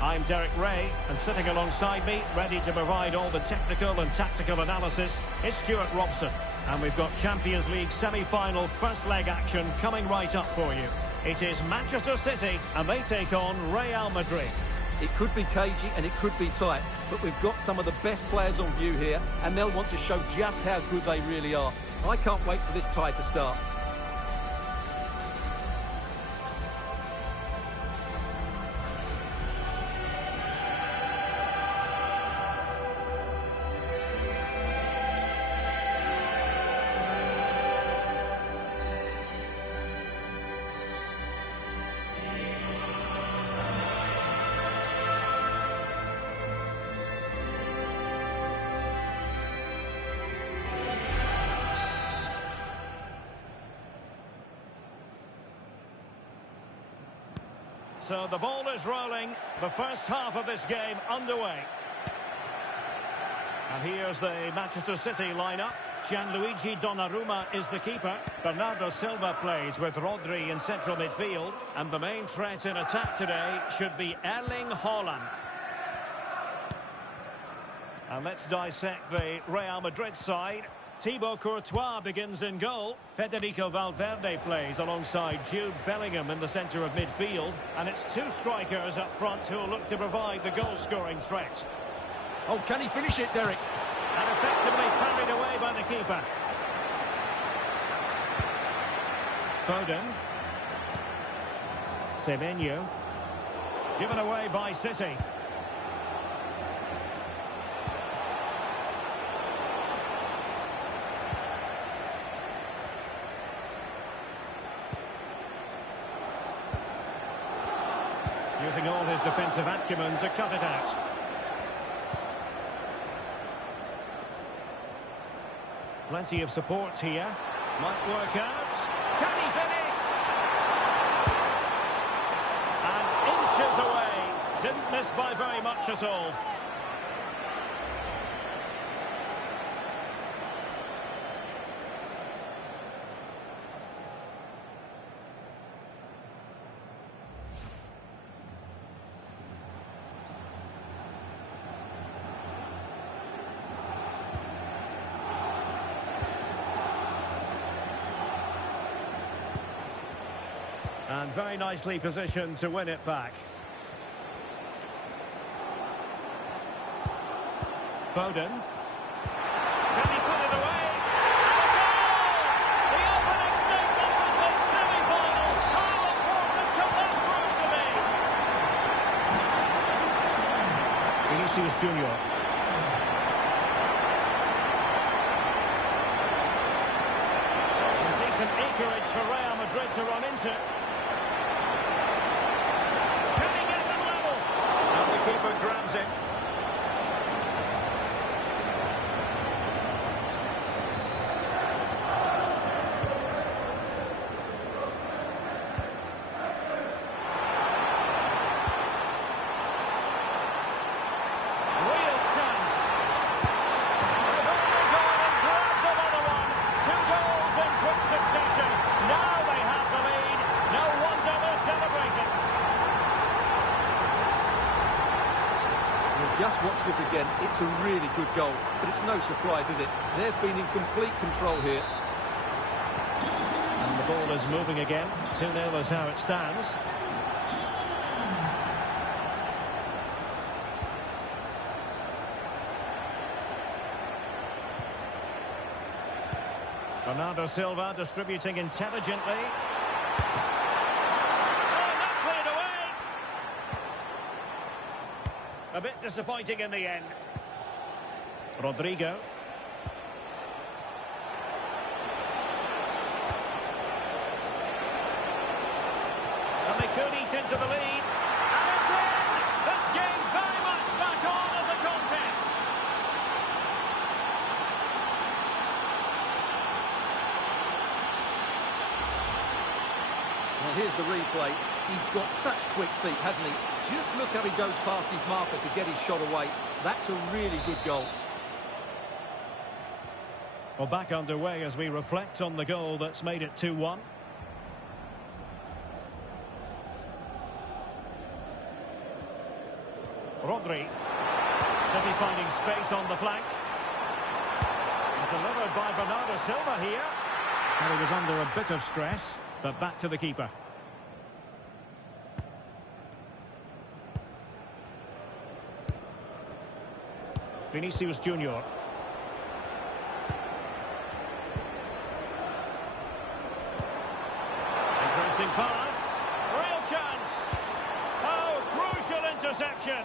I'm Derek Ray, and sitting alongside me, ready to provide all the technical and tactical analysis, is Stuart Robson. And we've got Champions League semi-final first leg action coming right up for you. It is Manchester City, and they take on Real Madrid. It could be cagey and it could be tight, but we've got some of the best players on view here, and they'll want to show just how good they really are. I can't wait for this tie to start. So the ball is rolling, the first half of this game underway. And here's the Manchester City lineup. Gianluigi Donnarumma is the keeper. Bernardo Silva plays with Rodri in central midfield. And the main threat in attack today should be Erling Haaland. And let's dissect the Real Madrid side. Thibaut Courtois begins in goal. Federico Valverde plays alongside Jude Bellingham in the centre of midfield. And it's two strikers up front who will look to provide the goal-scoring threat. Oh, can he finish it, Derek? And effectively parried away by the keeper. Foden. Semenyo. Given away by City. Using all his defensive acumen to cut it out. Plenty of support here. Might work out. Can he finish? And inches away. Didn't miss by very much at all. And very nicely positioned to win it back. Foden. Can he put it away? And a goal! The opening statement of this semi-final. How important can that prove to be? Vinicius Junior. Decent acreage for Real Madrid to run into. Keeper grabs it. Real chance. And there they go, and grabs another one. 2 goals in quick succession. Now they have the lead. No wonder they're celebrating. Just watch this again. It's a really good goal, but it's no surprise, is it? They've been in complete control here. And the ball is moving again. 2-0 is how it stands. Bernardo Silva distributing intelligently. A bit disappointing in the end. Rodrigo. And they could eat into the lead. And it's in! This game very much back on as a contest. Well, here's the replay. He's got such quick feet, hasn't he? Just look how he goes past his marker to get his shot away. That's a really good goal. Well, back underway as we reflect on the goal that's made it 2-1. Rodri. City finding space on the flank. Delivered by Bernardo Silva here. Well, he was under a bit of stress, but back to the keeper. Vinicius Junior. Interesting pass. Real chance. Oh, crucial interception.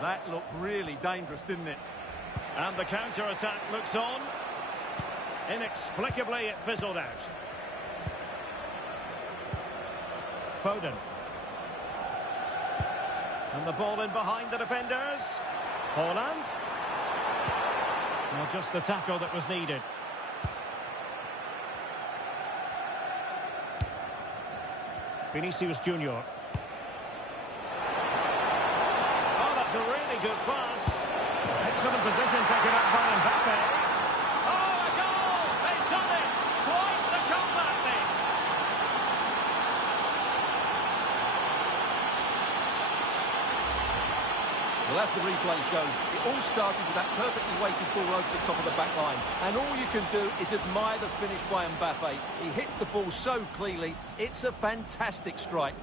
That looked really dangerous, didn't it? And the counter-attack looks on. Inexplicably, it fizzled out. Foden. And the ball in behind the defenders. Haaland. Well, just the tackle that was needed. Vinicius Junior. Oh, that's a really good pass. Excellent position taken up by MBAPPÉ. Oh, a goal! They've done it! Quite the comeback, this! Well, as the replay shows, it all started with that perfectly weighted ball over the top of the back line. And all you can do is admire the finish by MBAPPÉ. He hits the ball so cleanly, it's a fantastic strike.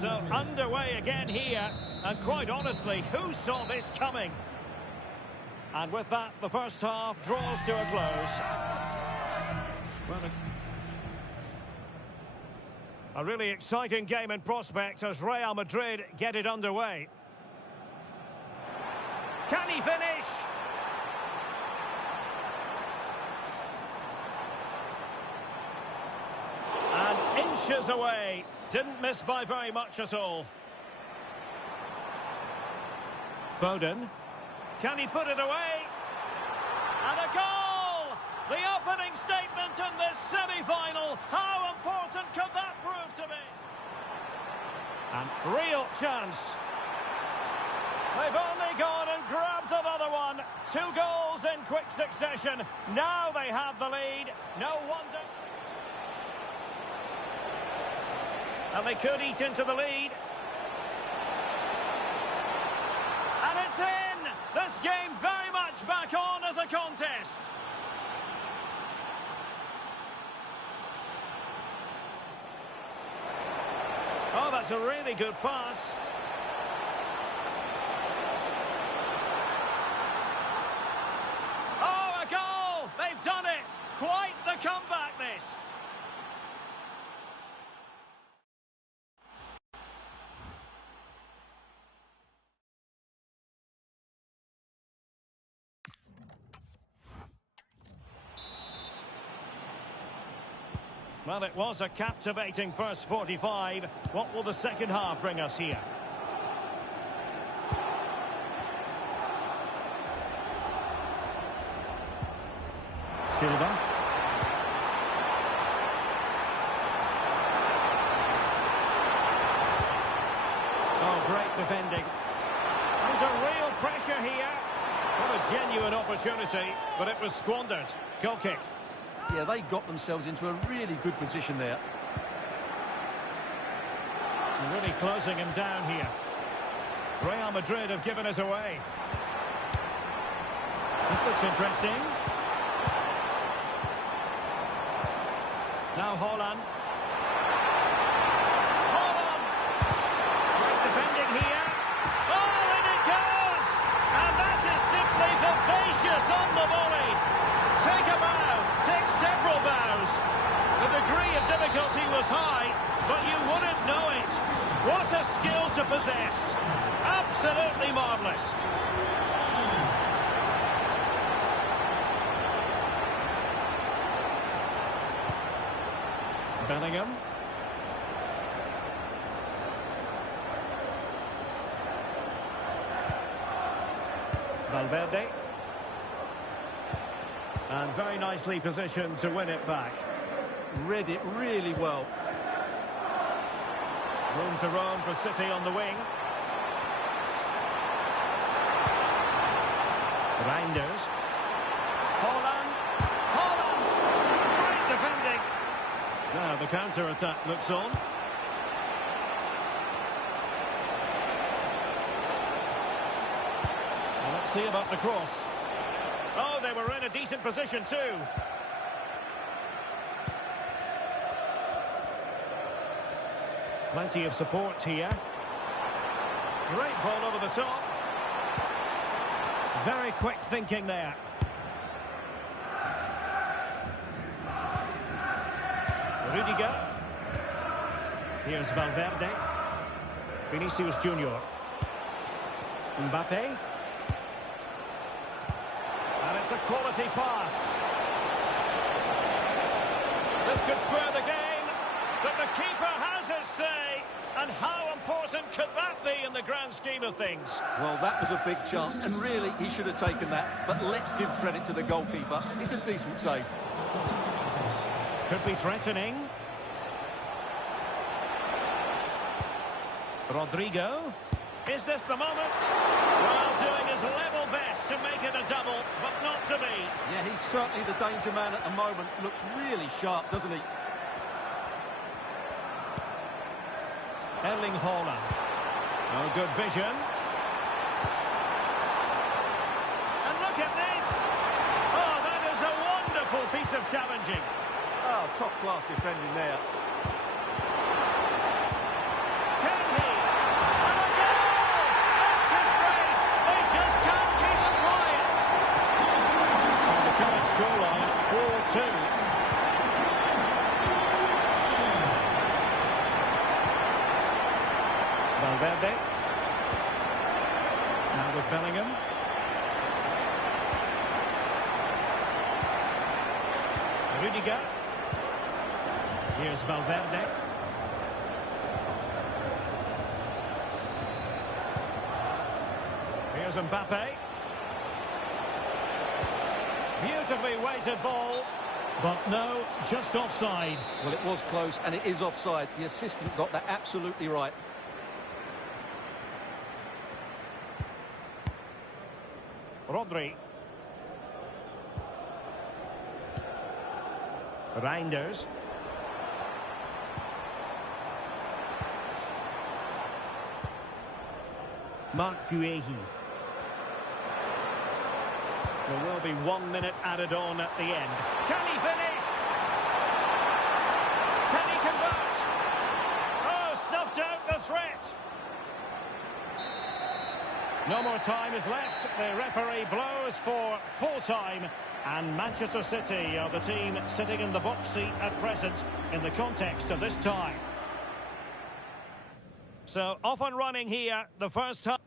So underway again here, and quite honestly, who saw this coming? And with that, the first half draws to a close. Well, a really exciting game in prospect as Real Madrid get it underway. Can he finish? And inches away. Didn't miss by very much at all. Foden. Can he put it away? And a goal! The opening statement in this semi-final. How important could that prove to be? And real chance. They've only gone and grabbed another one. 2 goals in quick succession. Now they have the lead. No wonder. And they could eat into the lead. And it's in! This game very much back on as a contest. Oh, that's a really good pass. Oh, a goal! They've done it! Quite the comeback, this. Well, it was a captivating first 45. What will the second half bring us here? Silva. Oh, great defending. Under real pressure here. What a genuine opportunity, but it was squandered. Goal kick. Yeah, they got themselves into a really good position there. Really closing him down here. Real Madrid have given us away. This looks interesting. Now Haaland. Haaland! Great defending here. Oh, and it goes! And that is simply vivacious on the volley. Take a bow. Take several bows. The degree of difficulty was high, but you wouldn't know it. What a skill to possess. Absolutely marvellous. Bellingham. Valverde. And very nicely positioned to win it back. Read it really well. Room to roam for City on the wing. Reinders. Holland. Holland! Great defending. Now the counter-attack looks on. Well, let's see about the cross. Oh, they were in a decent position too. Plenty of support here. Great ball over the top. Very quick thinking there. Rudiger. Here's Valverde. Vinicius Junior. MBAPPÉ. And it's a quality pass. This could square the game, but the keeper has his say. And how important could that be in the grand scheme of things? Well, that was a big chance, and really, he should have taken that. But let's give credit to the goalkeeper. It's a decent save. Could be threatening. Rodrigo. Is this the moment? Well, doing his level best to make it a double, but not to be. Yeah, he's certainly the danger man at the moment. Looks really sharp, doesn't he? Erling Haaland. Oh, good vision. And look at this! Oh, that is a wonderful piece of challenging. Oh, top-class defending there. Can he? And a goal! That's his brace! They just can't keep him quiet. And the current scoreline, 4-2. Valverde. Now with Bellingham. Rudiger. Here's Valverde. Here's MBAPPÉ. Beautifully weighted ball. But no, just offside. Well, it was close, and it is offside. The assistant got that absolutely right. Rodri. Reinders. Mark Guehi. There will be 1 minute added on at the end. Can he finish? Can he convert? Oh, snuffed out the threat. No more time is left. The referee blows for full time. And Manchester City are the team sitting in the box seat at present in the context of this tie. So off and running here, the first half.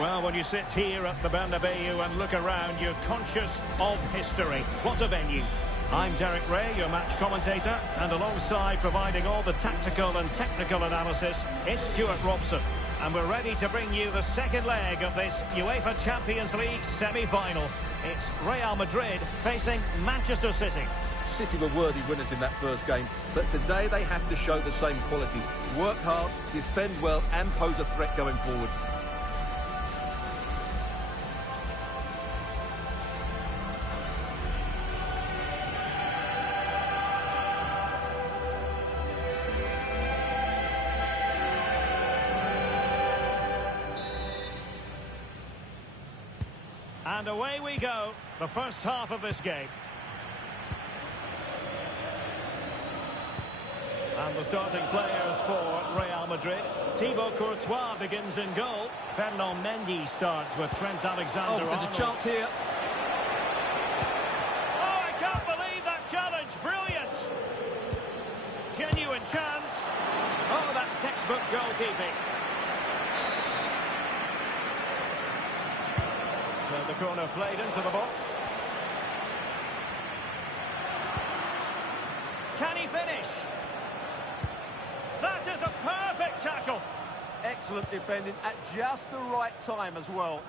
Well, when you sit here at the Bernabeu and look around, you're conscious of history. What a venue. I'm Derek Ray, your match commentator, and alongside providing all the tactical and technical analysis, it's Stuart Robson. And we're ready to bring you the second leg of this UEFA Champions League semi-final. It's Real Madrid facing Manchester City. City were worthy winners in that first game, but today they have to show the same qualities. Work hard, defend well, and pose a threat going forward. And away we go, the first half of this game. And the starting players for Real Madrid. Thibaut Courtois begins in goal. Fernand Mendy starts with Trent Alexander-Arnold. There's a chance here. Oh, I can't believe that challenge. Brilliant. Genuine chance. Oh, that's textbook goalkeeping. So the corner played into the box. Can he finish? That is a perfect tackle. Excellent defending at just the right time as well.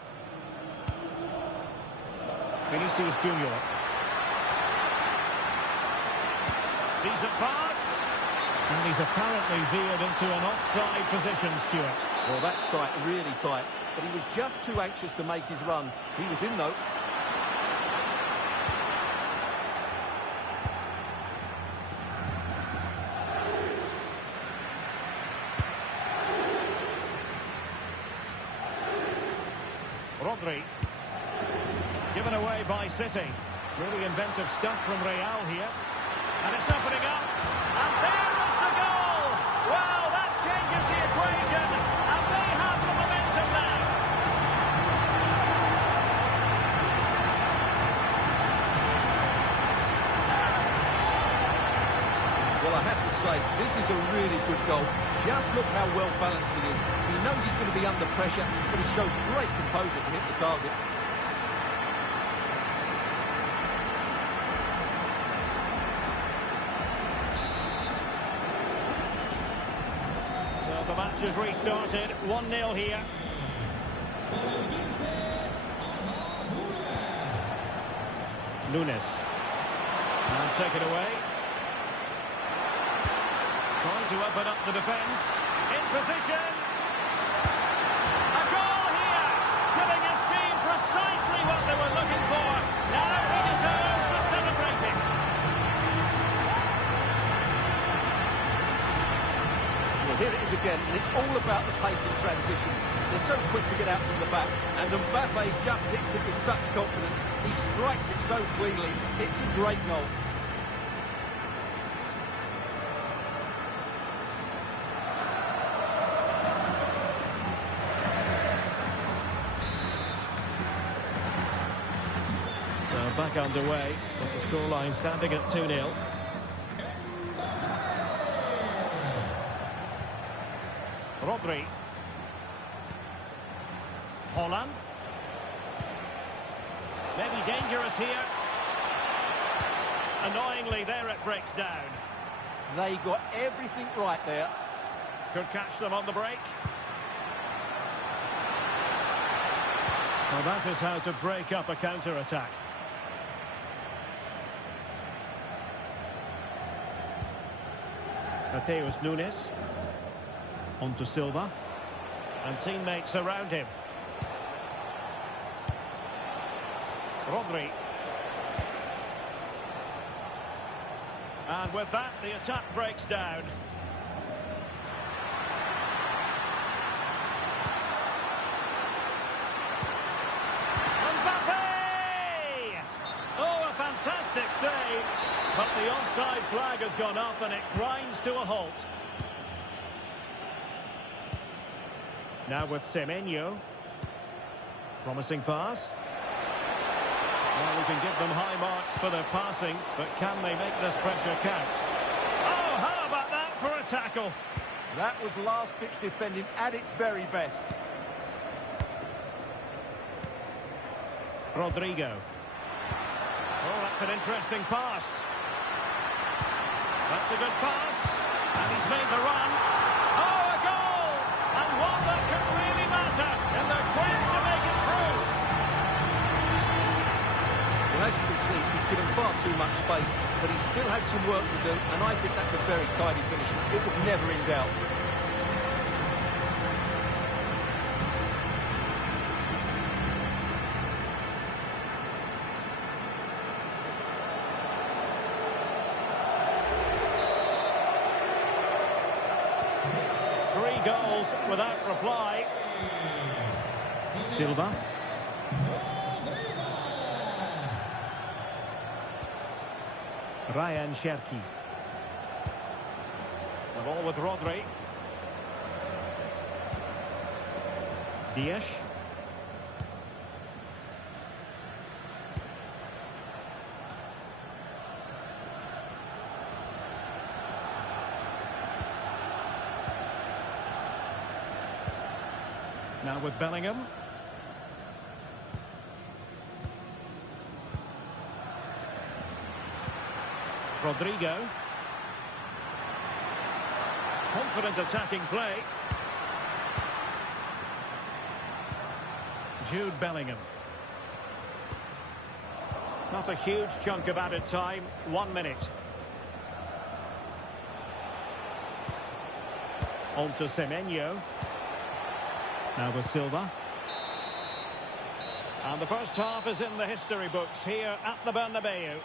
Vinicius Junior. Decent pass. And he's apparently veered into an offside position, Stuart. Well, that's tight, really tight. But he was just too anxious to make his run. He was in, though. Rodri. Given away by City. Really inventive stuff from Real here. And it's opening up. And there is the goal! Well, that changes the equation. And they have the momentum now. Well, I have to say, this is a really good goal. Just look how well balanced it is. He knows he's going to be under pressure, but he shows great composure to hit the target. So the match has restarted. 1-0 here. Nunes. And take it away. Trying to open up the defence. In position. A goal here. Giving his team precisely what they were looking for. Now he deserves to celebrate it. Well, here it is again, and it's all about the pace in transition. They're so quick to get out from the back, and MBAPPÉ just hits it with such confidence. He strikes it so cleanly. It's a great goal. Back underway, but the scoreline standing at 2-0. Rodri. Holland. Maybe dangerous here. Annoyingly, there it breaks down. They got everything right there. Could catch them on the break. Well, that is how to break up a counter-attack. Mateus Nunes. On to Silva. And teammates around him. Rodri. And with that, the attack breaks down. MBAPPÉ! Oh, a fantastic save. But the offside flag has gone up and it grinds to a halt. Now with Semenyo. Promising pass. Well, we can give them high marks for their passing, but can they make this pressure count? Oh, how about that for a tackle? That was last-ditch defending at its very best. Rodrigo. Oh, that's an interesting pass. That's a good pass. And he's made the run. Oh, a goal! And one that could really matter in their quest to make it through. Well, as you can see, he's given far too much space, but he still had some work to do, and I think that's a very tidy finish. It was never in doubt. Goals without reply. Silva. Ryan Cherki. The ball with Rodri. Dias. Now with Bellingham. Rodrigo. Confident attacking play. Jude Bellingham. Not a huge chunk of added time. 1 minute. On to Semenyo. Now with Silva. And the first half is in the history books here at the Bernabeu.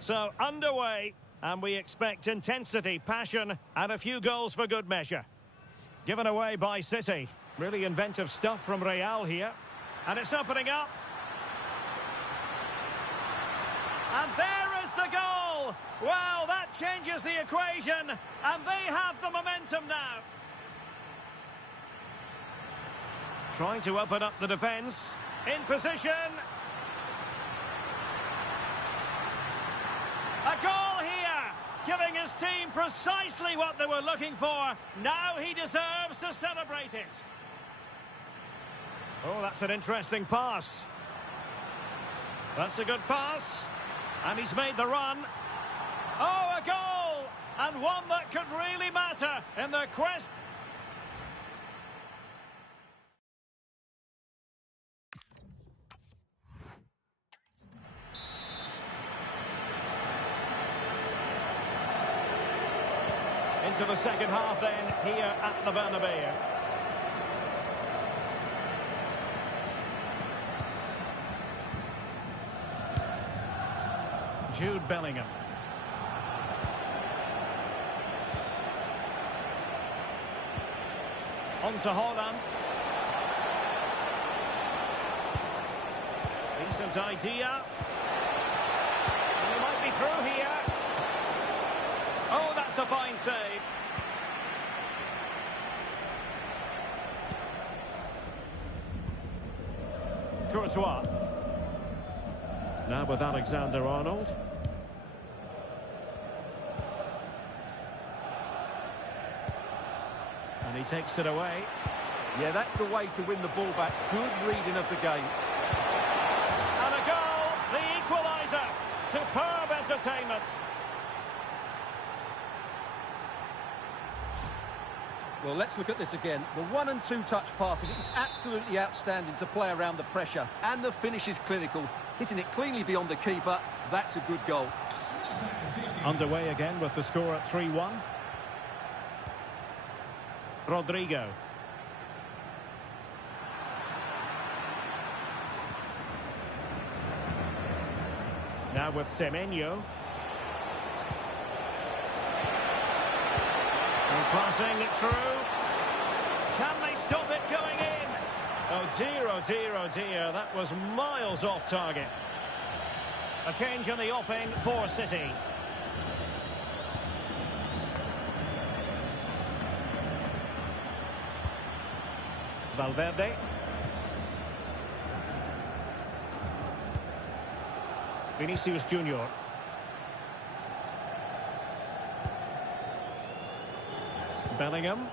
So, underway, and we expect intensity, passion, and a few goals for good measure. Given away by City. Really inventive stuff from Real here. And it's opening up. And there is the goal! Well, that changes the equation, and they have the momentum now. Trying to open up the defence. In position. A goal here, giving his team precisely what they were looking for. Now he deserves to celebrate it. Oh, that's an interesting pass. That's a good pass. And he's made the run. Oh, a goal! And one that could really matter in their quest. Into the second half then, here at the Bernabeu. Jude Bellingham. On to Haaland. Decent idea. And he might be through here. Oh, that's a fine save. Courtois. Now with Alexander-Arnold. And he takes it away. Yeah, that's the way to win the ball back. Good reading of the game. And a goal, the equaliser. Superb entertainment. Well, let's look at this again. The 1- and 2-touch passing is absolutely outstanding to play around the pressure. And the finish is clinical. Hitting it cleanly beyond the keeper. That's a good goal. Underway again with the score at 3-1. Rodrigo. Now with Semenyo. And passing it through. Can they stop it going in? Oh dear, oh dear, oh dear. That was miles off target. A change in the offing for City. Valverde. Vinicius Junior. Bellingham.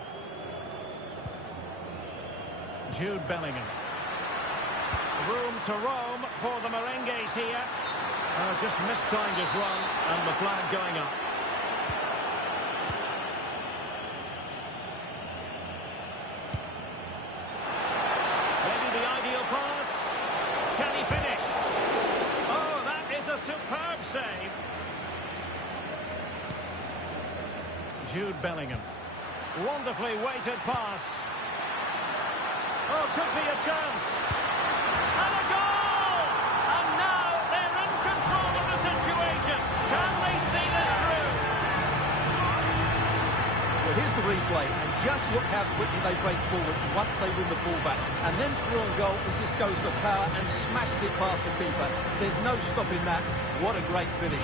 Jude Bellingham. Room to roam for the Merengues here. Just mistimed his run and the flag going up. Maybe the ideal pass. Can he finish? Oh, that is a superb save. Jude Bellingham. Wonderfully weighted pass. Oh, could be a chance. And a goal! And now they're in control of the situation. Can they see this through? Well, here's the replay, and just look how quickly they break forward once they win the ball back. And then through on goal, he just goes for power and smashes it past the keeper. There's no stopping that. What a great finish.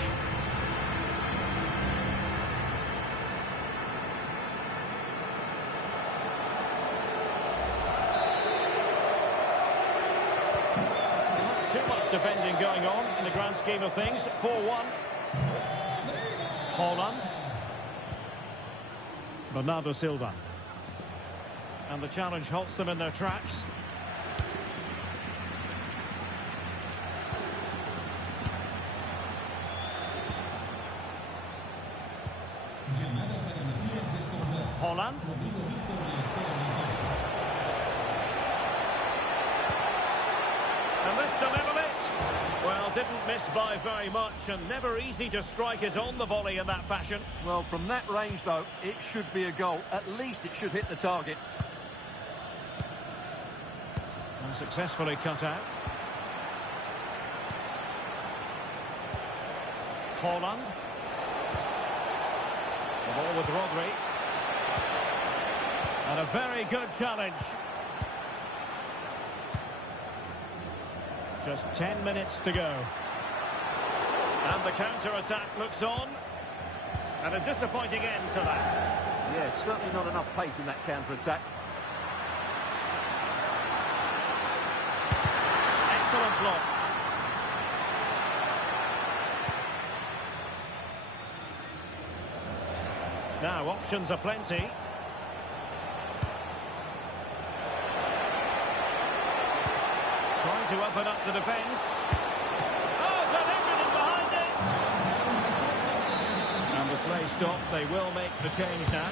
Too much defending going on in the grand scheme of things. 4-1. Haaland. Bernardo Silva. And the challenge halts them in their tracks. Haaland. And this delivered it. Well, didn't miss by very much, and never easy to strike it on the volley in that fashion. Well, from that range, though, it should be a goal. At least it should hit the target. And successfully cut out. Haaland. The ball with Rodri. And a very good challenge. Just 10 minutes to go. And the counter-attack looks on. And a disappointing end to that. Yeah, certainly not enough pace in that counter-attack. Excellent block. Now, options are plenty. Trying to open up the defence. Oh, got everything behind it! And the play stopped. They will make the change now.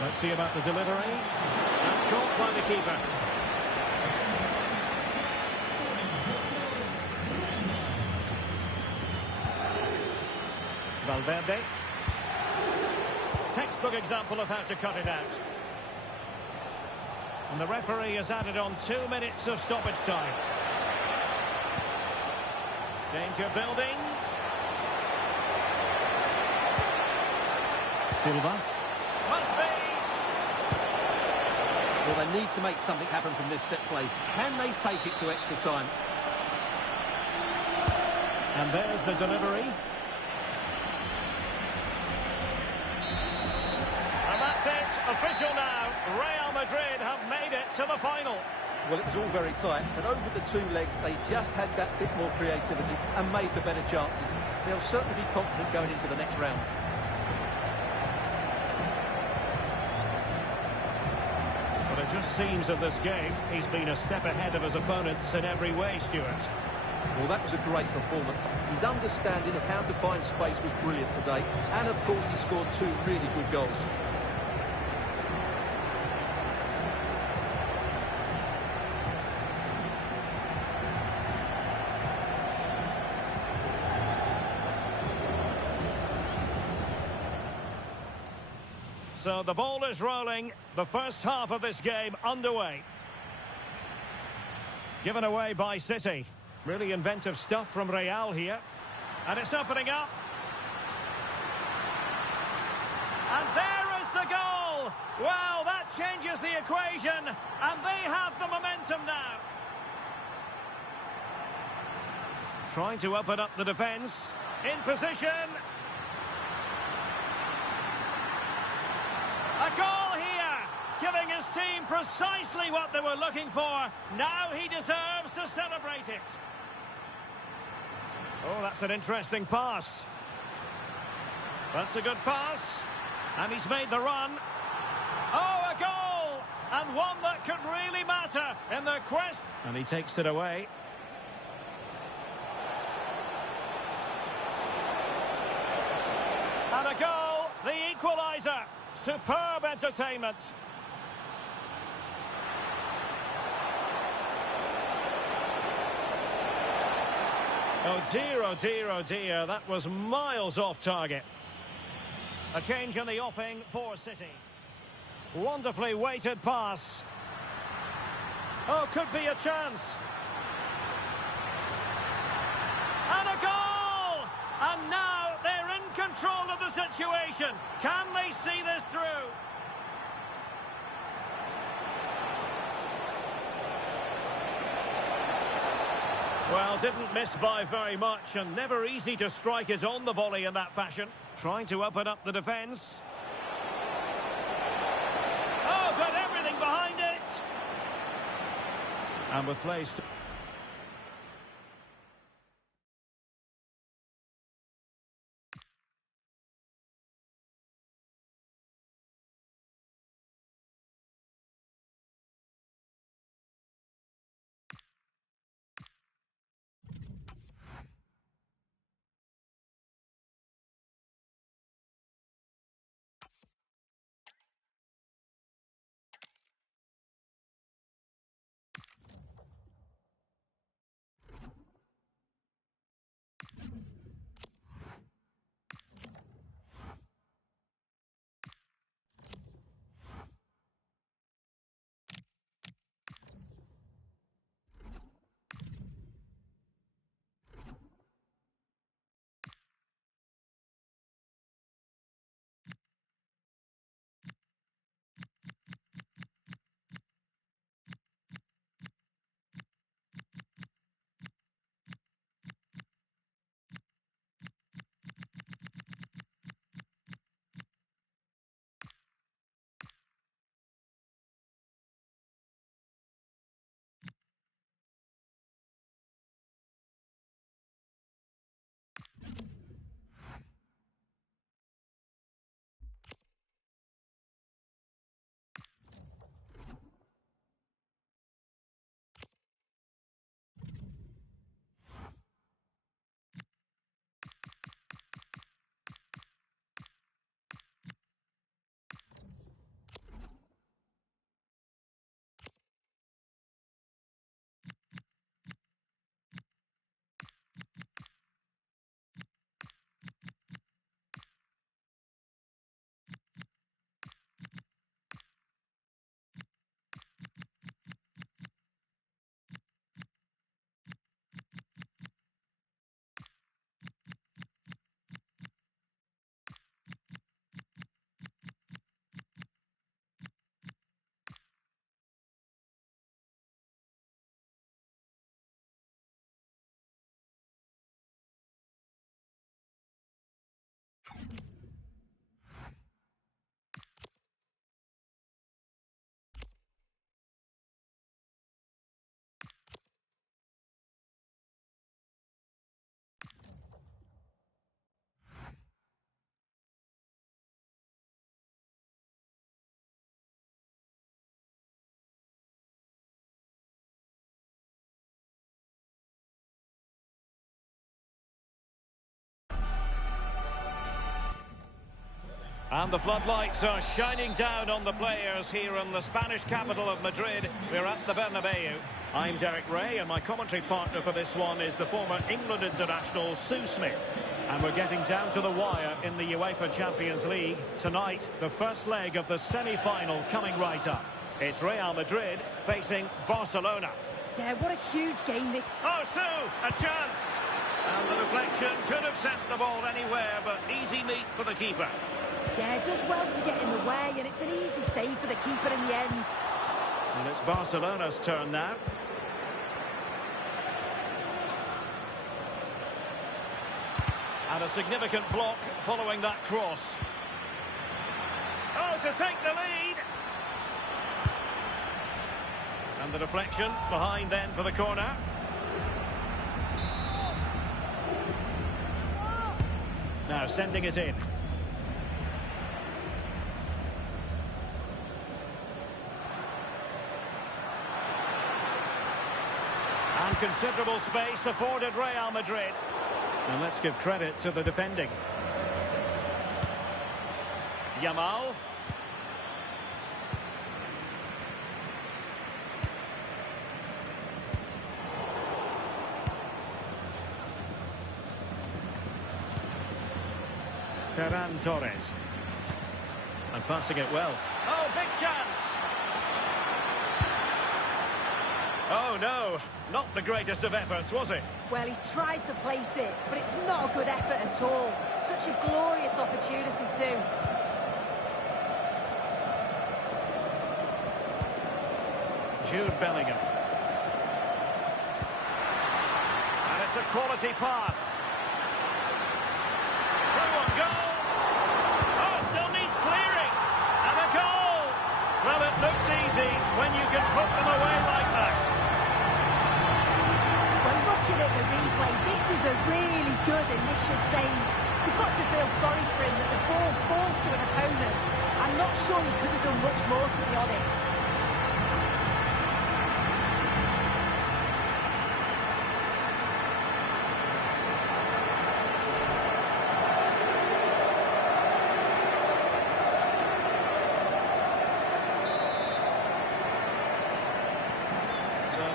Let's see about the delivery. And caught by the keeper. Valverde. Textbook example of how to cut it out. And the referee has added on 2 minutes of stoppage time. Danger building. Silva. Must be. Well, they need to make something happen from this set play. Can they take it to extra time? And there's the delivery. And that's it. Official now. Real Madrid have made it to the final. Well, it was all very tight, but over the two legs, they just had that bit more creativity and made the better chances. They'll certainly be confident going into the next round. But it just seems in this game, he's been a step ahead of his opponents in every way, Stuart. Well, that was a great performance. His understanding of how to find space was brilliant today. And, of course, he scored 2 really good goals. So the ball is rolling. The first half of this game underway. Given away by City. Really inventive stuff from Real here. And it's opening up. And there is the goal! Well, that changes the equation. And they have the momentum now. Trying to open up the defence. In position. A goal here! giving his team precisely what they were looking for. Now he deserves to celebrate it. Oh, that's an interesting pass. That's a good pass. And he's made the run. Oh, a goal! And one that could really matter in their quest. And he takes it away. And a goal, the equaliser. Superb entertainment. Oh dear, oh dear, oh dear. That was miles off target. A change in the offing for City. Wonderfully weighted pass. Oh, could be a chance. And a goal! And now they're in control of the situation. Can they see this through? Well, didn't miss by very much, and never easy to strike it on the volley in that fashion. Trying to open up the defence. Oh, got everything behind it! And with play... And the floodlights are shining down on the players here in the Spanish capital of Madrid. We're at the Bernabeu. I'm Derek Ray, and my commentary partner for this one is the former England international Sue Smith. And we're getting down to the wire in the UEFA Champions League. Tonight, the first leg of the semi-final coming right up. It's Real Madrid facing Barcelona. Yeah, what a huge game this... Oh, Sue, a chance! And the deflection could have sent the ball anywhere, but easy meat for the keeper. Yeah, it does well to get in the way, and it's an easy save for the keeper in the end. And it's Barcelona's turn now. And a significant block following that cross. Oh, to take the lead. And the deflection behind then for the corner. Now sending it in. And considerable space afforded Real Madrid. And let's give credit to the defending. Yamal. Ferran Torres. And passing it well. Oh, big chance! Oh, no. Not the greatest of efforts, was it? Well, he's tried to place it, but it's not a good effort at all. Such a glorious opportunity, too. Jude Bellingham. And it's a quality pass. Through on goal. Oh, still needs clearing. And a goal. Well, it looks easy when you can put them away like that. When looking at the replay, this is a really good initial save. You've got to feel sorry for him that the ball falls to an opponent. I'm not sure he could have done much more, to be honest.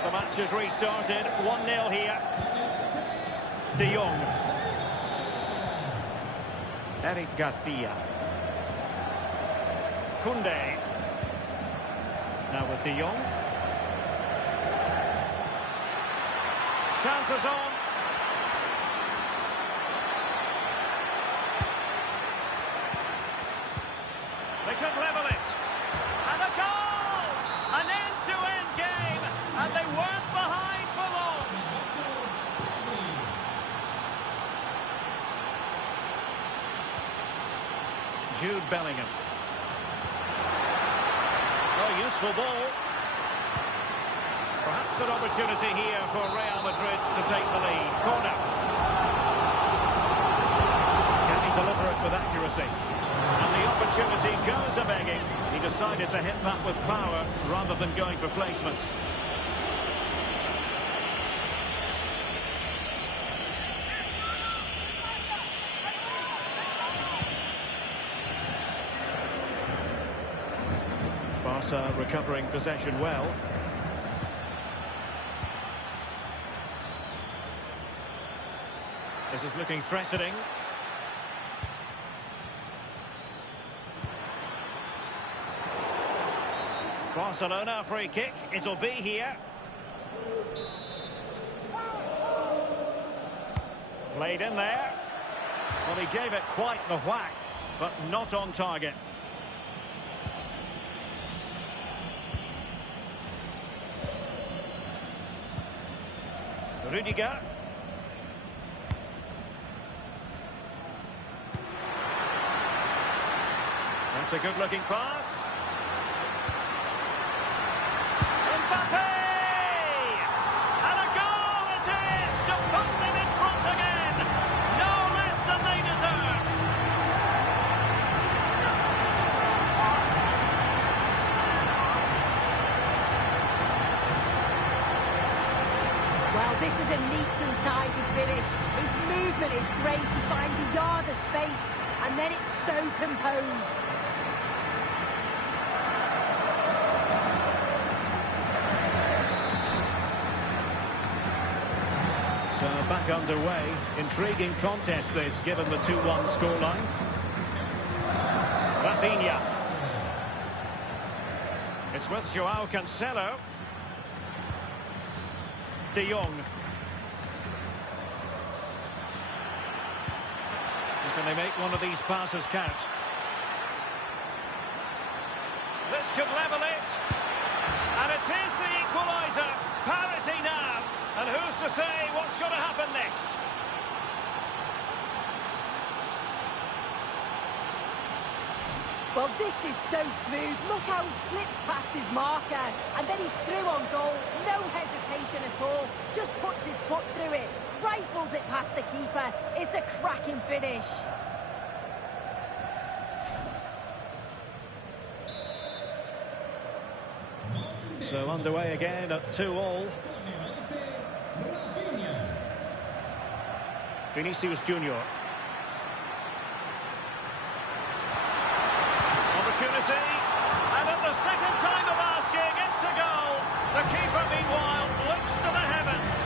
The match has restarted, 1-0 here. De Jong. Eric Garcia. Koundé. Now with De Jong. Chances on. They could level it. And a goal! An end-to-end game. And they weren't behind for long. Jude Bellingham. Oh, useful ball. Perhaps an opportunity here for Real Madrid to take the lead. Corner. Can he deliver it with accuracy? And the opportunity goes a-begging. He decided to hit that with power rather than going for placement. Barca recovering possession well. This is looking threatening. Barcelona free kick, it'll be here. Played in there. Well, he gave it quite the whack, but not on target. Rudiger. That's a good-looking pass. MBAPPÉ! And a goal it is to put them in front again. No less than they deserve. Well, this is a neat and tidy finish. His movement is great. He finds a yard of space, and then it's so composed. So back underway. Intriguing contest this, given the 2-1 scoreline. Rafinha. It's with Joao Cancelo. De Jong. And can they make one of these passes count? This could level it. And it is the equaliser. Parity now. And who's to say what's going to happen next? Well, this is so smooth. Look how he slips past his marker. And then he's through on goal. No hesitation at all. Just puts his foot through it. Rifles it past the keeper. It's a cracking finish. So underway again at 2-2. Vinicius Junior. Opportunity, and at the second time of asking, it's a goal. The keeper, meanwhile, looks to the heavens.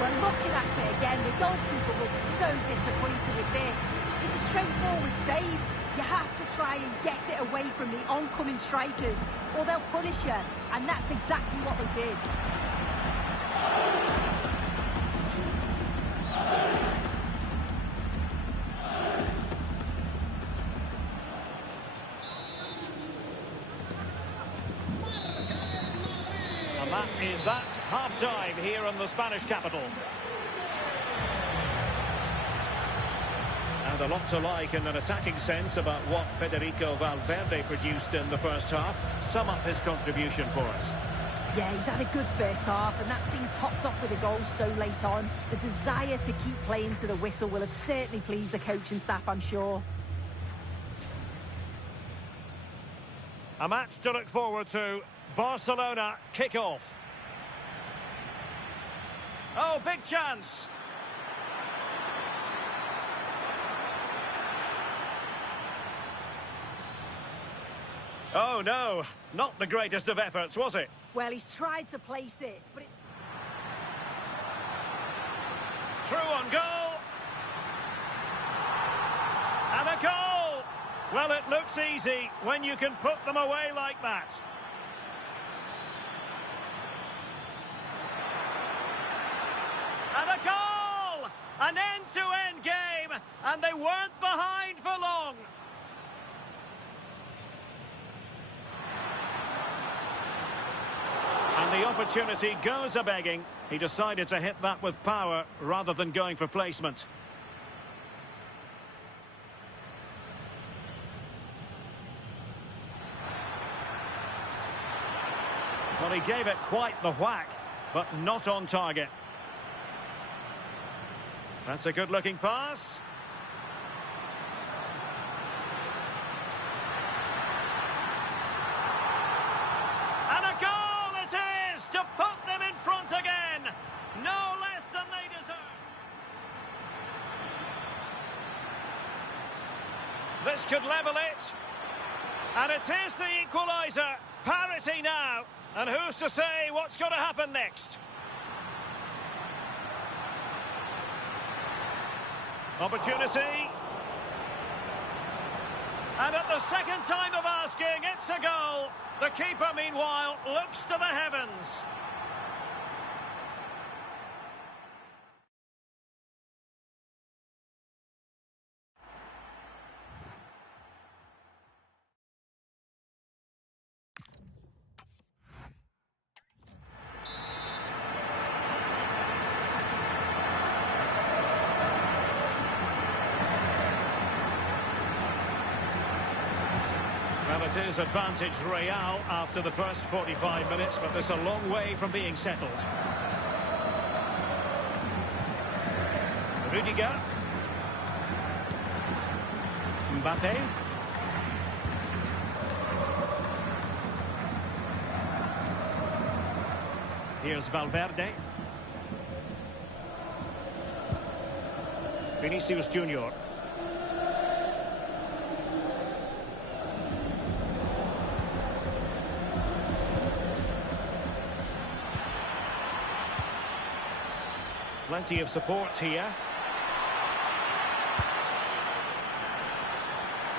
Well, looking at it again, the goalkeeper will be so disappointed with this. It's a straightforward save. You have to try and get it away from the oncoming strikers, or they'll punish you, and that's exactly what they did. And that is that half-time here in the Spanish capital. And a lot to like in an attacking sense about what Federico Valverde produced in the first half. Sum up his contribution for us. Yeah, he's had a good first half, and that's been topped off with a goal so late on. The desire to keep playing to the whistle will have certainly pleased the coaching staff, I'm sure. A match to look forward to. Barcelona kick-off. Oh, big chance. Oh, no. Not the greatest of efforts, was it? Well, he's tried to place it, but it's... Through on goal. And a goal! Well, it looks easy when you can put them away like that. And a goal! An end-to-end game, and they weren't behind for long. And the opportunity goes a-begging. He decided to hit that with power rather than going for placement. Well, he gave it quite the whack, but not on target. That's a good-looking pass. And a goal it is to put them in front again. No less than they deserve. This could level it. And it is the equaliser. Parity now. And who's to say what's going to happen next? Opportunity. And at the second time of asking, it's a goal. The keeper, meanwhile, looks to the heavens. Well, it is advantage Real after the first 45 minutes, but there's a long way from being settled. Rudiger. MBAPPÉ. Here's Valverde. Vinicius Junior. Plenty of support here.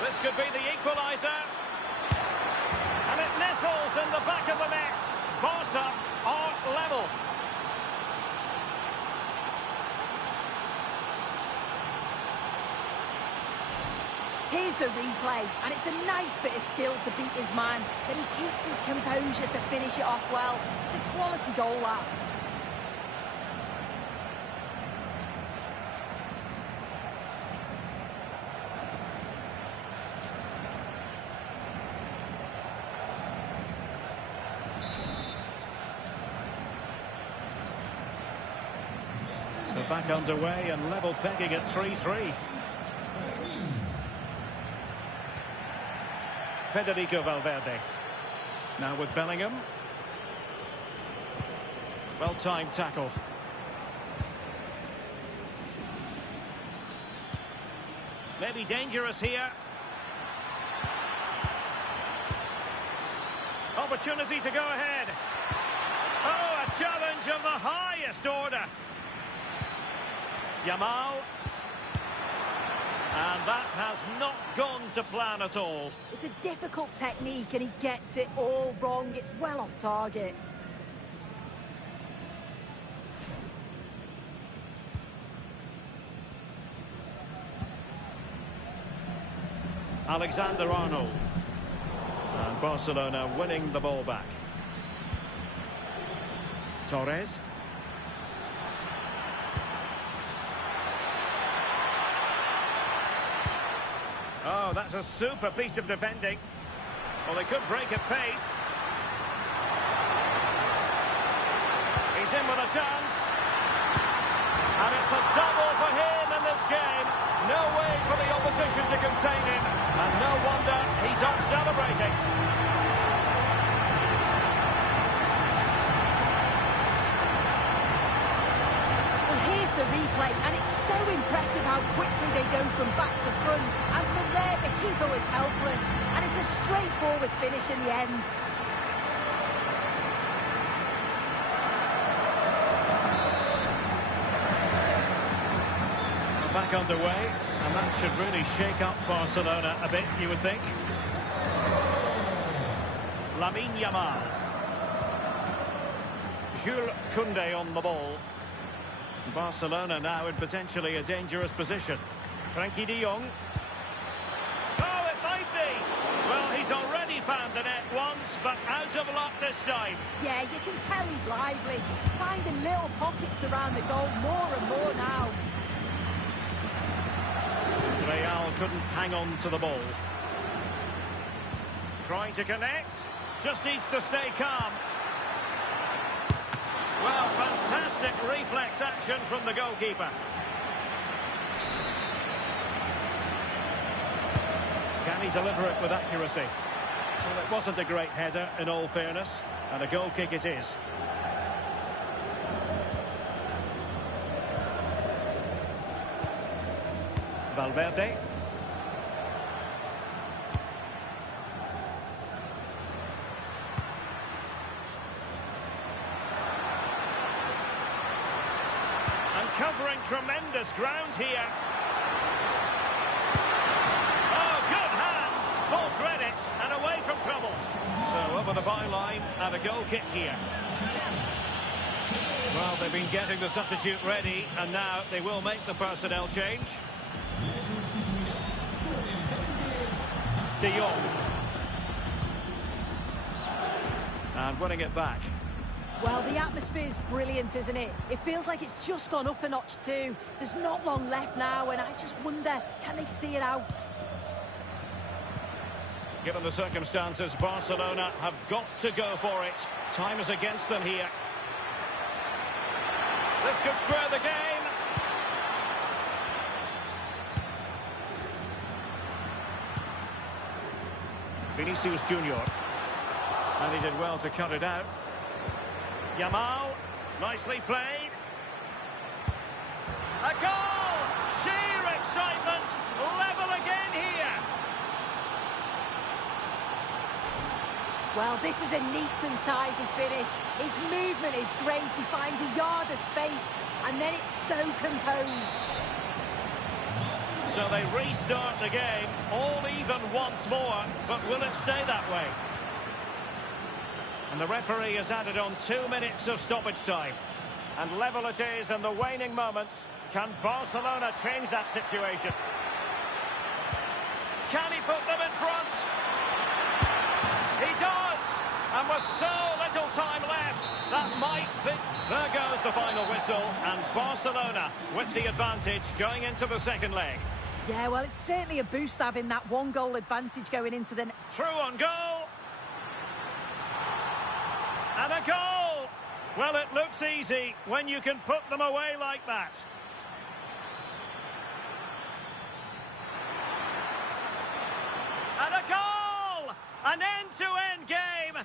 This could be the equaliser. And it nestles in the back of the net. Barca are level. Here's the replay, and it's a nice bit of skill to beat his man, but he keeps his composure to finish it off well. It's a quality goal, that. So back underway and level pegging at 3-3. Federico Valverde. Now with Bellingham. Well-timed tackle. Maybe dangerous here. Opportunity to go ahead. Oh, a challenge of the highest order. Yamal. And that has not gone to plan at all. It's a difficult technique and he gets it all wrong. It's well off target. Alexander-Arnold. And Barcelona winning the ball back. Torres. Oh, that's a super piece of defending. Well, they could break at pace. He's in with a chance. And it's a double for him in this game. No way for the opposition to contain him. And no wonder he's off celebrating. Well, here's the replay, and it's so impressive how quickly they go from back to front. And from there, the keeper was helpless. And it's a straightforward finish in the end. Back underway, and that should really shake up Barcelona a bit, you would think. Lamine Yamal. Jules Koundé on the ball. Barcelona now in potentially a dangerous position. Frenkie de Jong. Oh, it might be. Well, he's already found the net once, but out of luck this time. Yeah, you can tell he's lively. He's finding little pockets around the goal more and more now. Real couldn't hang on to the ball. Trying to connect. Just needs to stay calm. Well, fantastic reflex action from the goalkeeper. Can he deliver it with accuracy? Well, it wasn't a great header, in all fairness, and a goal kick it is. Valverde. And covering tremendous ground here. Oh, good hands. Full credit and away from trouble. So over the byline and a goal kick here. Well, they've been getting the substitute ready, and now they will make the personnel change. De Jong. And winning it back. Well, the atmosphere's brilliant, isn't it? It feels like it's just gone up a notch too. There's not long left now, and I just wonder, can they see it out? Given the circumstances, Barcelona have got to go for it. Time is against them here. This could square the game. Vinicius Junior. And he did well to cut it out. Yamal, nicely played. A goal! Sheer excitement, level again here. Well, this is a neat and tidy finish. His movement is great. He finds a yard of space, and then it's so composed. So they restart the game, all even once more, but will it stay that way? And the referee has added on 2 minutes of stoppage time. And level it is in the waning moments. Can Barcelona change that situation? Can he put them in front? He does! And with so little time left, that might be... There goes the final whistle, and Barcelona with the advantage going into the second leg. Yeah, well, it's certainly a boost having that one-goal advantage going into the... Through on goal. And a goal! Well, it looks easy when you can put them away like that. And a goal! An end-to-end game!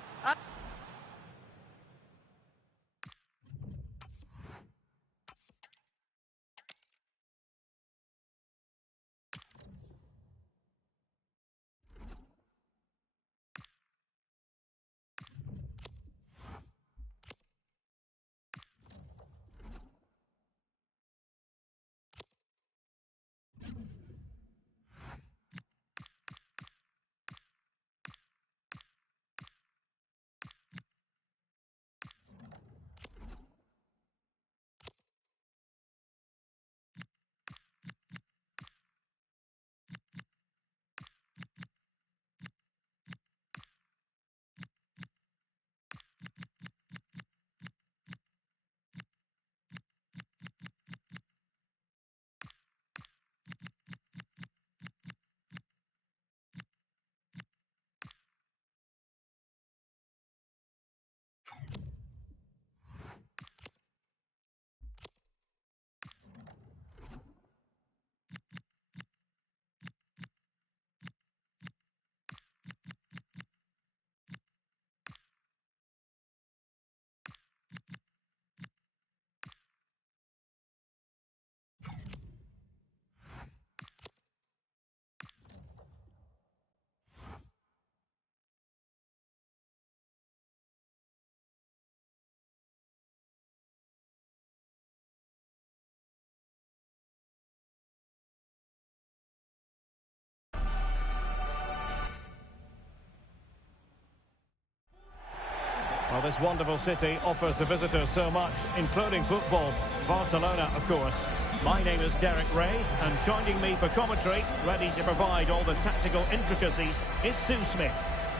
Well, this wonderful city offers the visitors so much, including football. Barcelona, of course. My name is Derek Ray, and joining me for commentary, ready to provide all the tactical intricacies, is Sue Smith.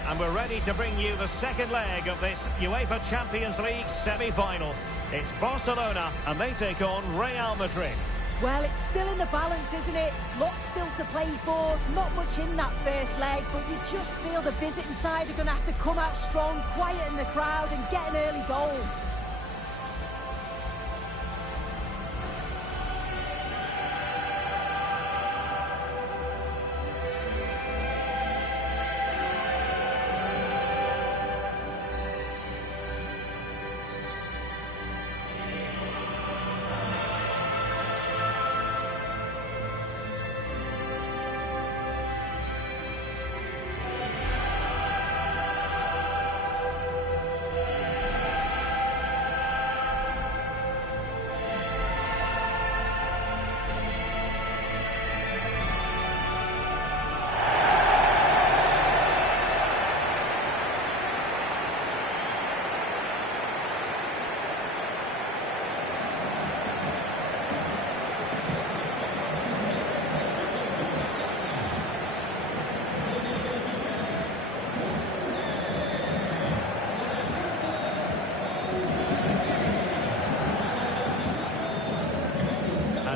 And we're ready to bring you the second leg of this UEFA Champions League semi-final. It's Barcelona, and they take on Real Madrid. Well, it's still in the balance, isn't it? Lots still to play for, not much in that first leg, but you just feel the visiting side are going to have to come out strong, quieten the crowd and get an early goal.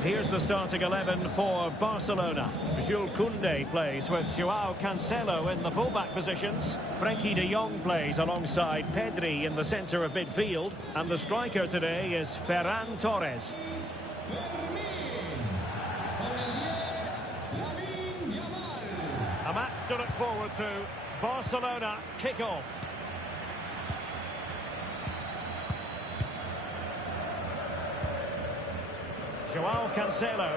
And here's the starting 11 for Barcelona. Jules Koundé plays with Joao Cancelo in the fullback positions. Frenkie de Jong plays alongside Pedri in the centre of midfield. And the striker today is Ferran Torres. A match to look forward to. Barcelona kick-off. Joao Cancelo.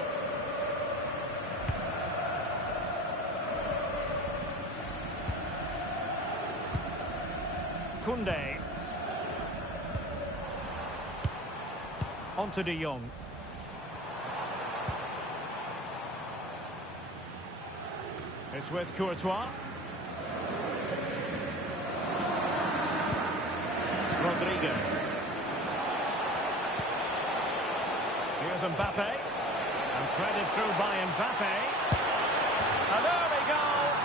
Koundé. On to de Jong. It's with Courtois. Rodrigo. Here's Mbappé. And threaded through by Mbappé. An early goal.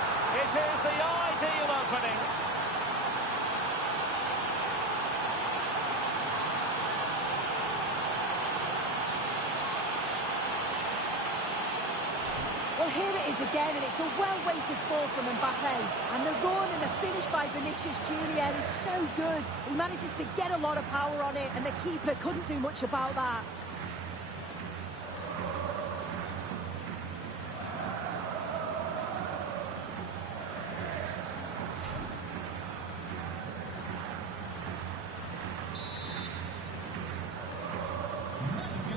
here it is again, and it's a well-weighted ball from MBAPPÉ. And the run and the finish by Vinicius Junior is so good. He manages to get a lot of power on it, and the keeper couldn't do much about that.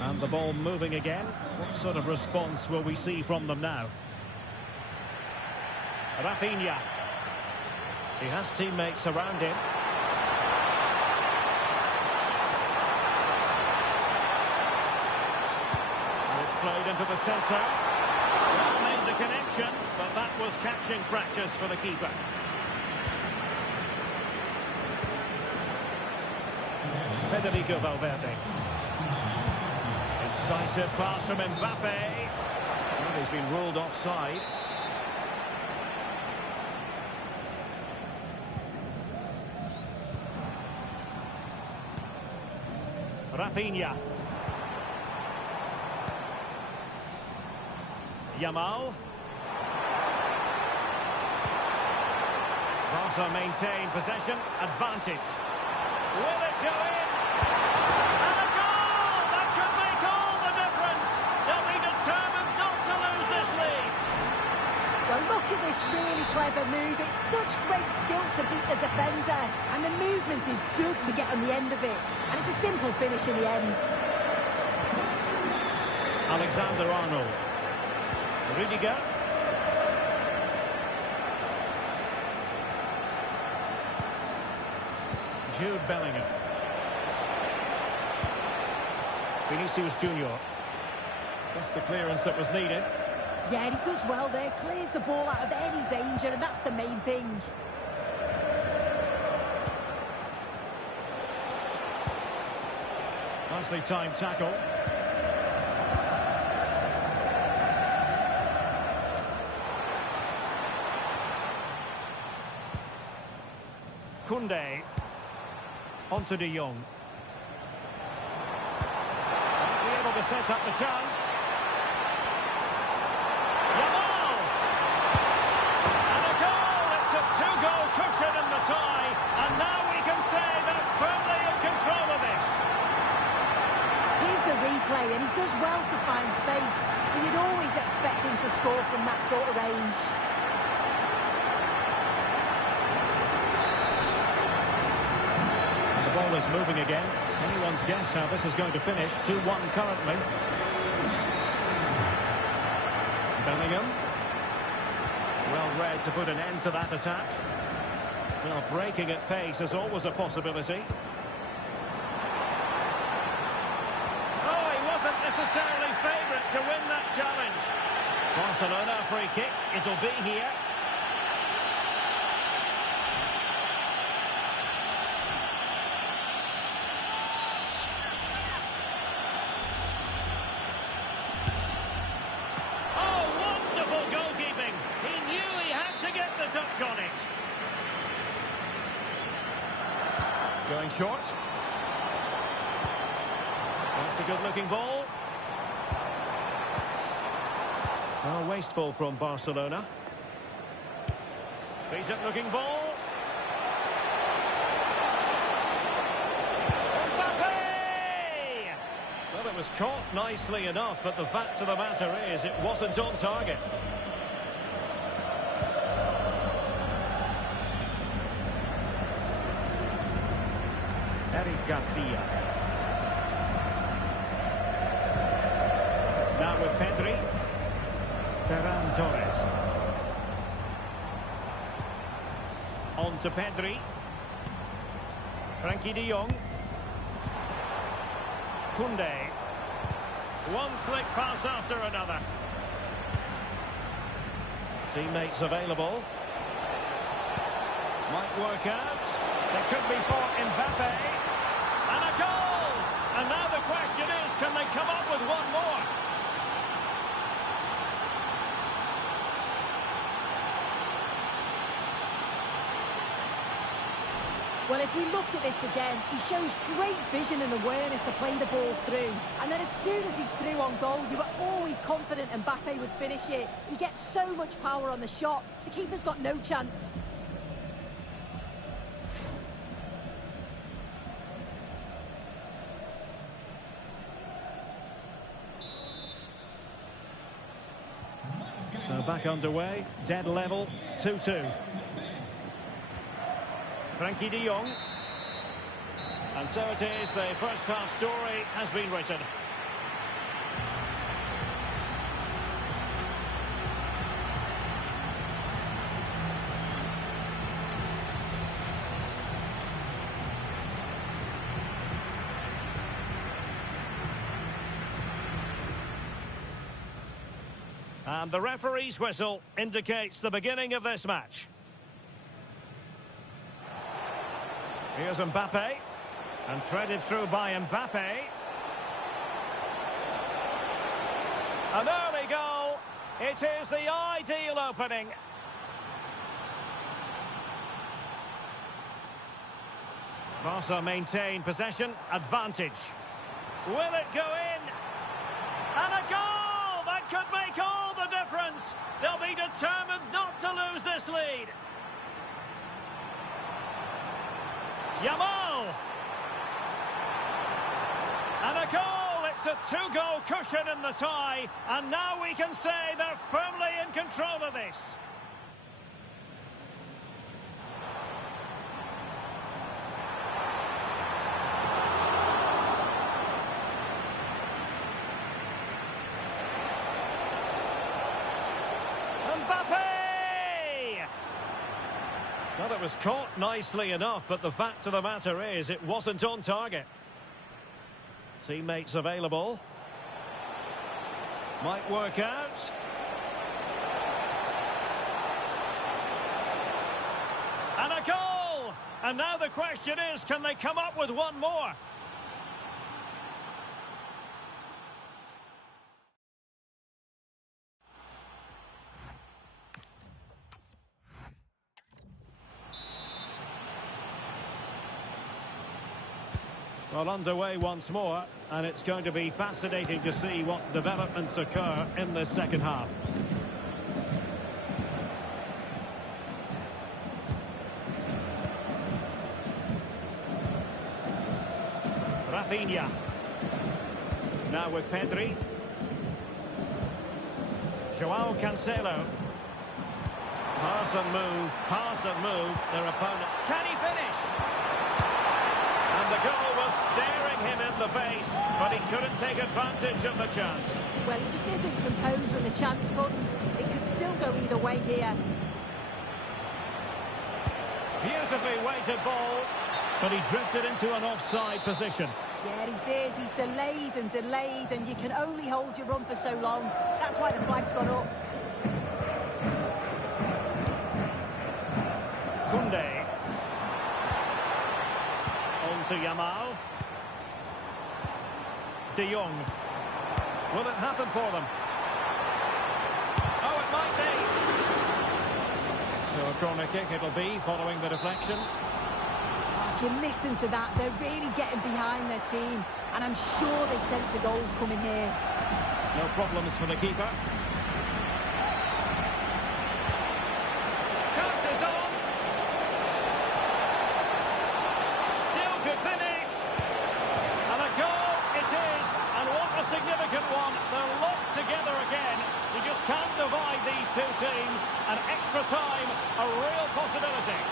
And the ball moving again. What sort of response will we see from them now? Rafinha. He has teammates around him. And it's played into the centre. Well made the connection, but that was catching practice for the keeper. Federico Valverde. Decisive pass from MBAPPÉ. Well, he's been ruled offside. Rafinha. Yamal. Barca maintain possession, advantage. Will it go in? And a goal! That could make all the difference. They'll be determined not to lose this lead. Well, look at this really clever move. It's such great skill to beat the defender. And the movement is good to get on the end of it. And it's a simple finish in the end. Alexander-Arnold. Rudiger. Jude Bellingham. Vinicius Junior. That's the clearance that was needed. Yeah, and he does well there. Clears the ball out of any danger, and that's the main thing. Nicely timed tackle. Koundé. Onto De Jong. Might be able to set up the chance. Yamal! And a goal! It's a two-goal cushion in the tie. And now we can say they're firmly in control of this. Here's the replay, and he does well to find space. But you'd always expect him to score from that sort of range. The ball is moving again. Anyone's guess how this is going to finish. 2-1 currently. Bellingham. Well read to put an end to that attack. Well, breaking at pace is always a possibility. Oh, he wasn't necessarily favourite to win that challenge. Barcelona free kick. It'll be here. On it. Going short. That's a good-looking ball. Oh, wasteful from Barcelona. Decent-looking ball. MBAPPÉ! Well, it was caught nicely enough, but the fact of the matter is it wasn't on target. Garcia. Now with Pedri. Ferran Torres. On to Pedri. Frankie de Jong. Koundé. One slick pass after another. Teammates available. Might work out. It could be for MBAPPÉ. And a goal! And now the question is, can they come up with one more? Well, if we look at this again, he shows great vision and awareness to play the ball through. And then as soon as he's through on goal, you were always confident Mbappé would finish it. He gets so much power on the shot, the keeper's got no chance. So back underway, dead level, 2-2. Frankie de Jong. And so it is, the first half story has been written. And the referee's whistle indicates the beginning of this match. Here's Mbappé. And threaded through by Mbappé. An early goal. It is the ideal opening. Barca maintain possession, advantage. Will it go in? And a goal that could make all the difference. They'll be determined not to lose this lead. Yamal. And a goal, it's a two-goal cushion in the tie, and now we can say they're firmly in control of this. Mbappé! Well, it was caught nicely enough, but the fact of the matter is it wasn't on target. Teammates available. Might work out. And a goal! And now the question is, can they come up with one more? Well, underway once more, and it's going to be fascinating to see what developments occur in the second half. Rafinha. Now with Pedri. Joao Cancelo. Pass and move, their opponent. Can he finish? And the goal was staring him in the face, but he couldn't take advantage of the chance. Well, he just isn't composed when the chance comes. It could still go either way here. Beautifully weighted ball, but he drifted into an offside position. Yeah, he did. He's delayed, and you can only hold your run for so long. That's why the flag's gone up. Koundé. On to Yamal. De Jong. Will it happen for them? Oh, it might be. So a corner kick it'll be, following the deflection. If you listen to that, they're really getting behind their team. And I'm sure they sense the goals coming here. No problems for the keeper. Chances on. Still could finish. And a goal it is. And what a significant one. They're locked together again. You just can't divide these two teams. And extra time, a real possibility.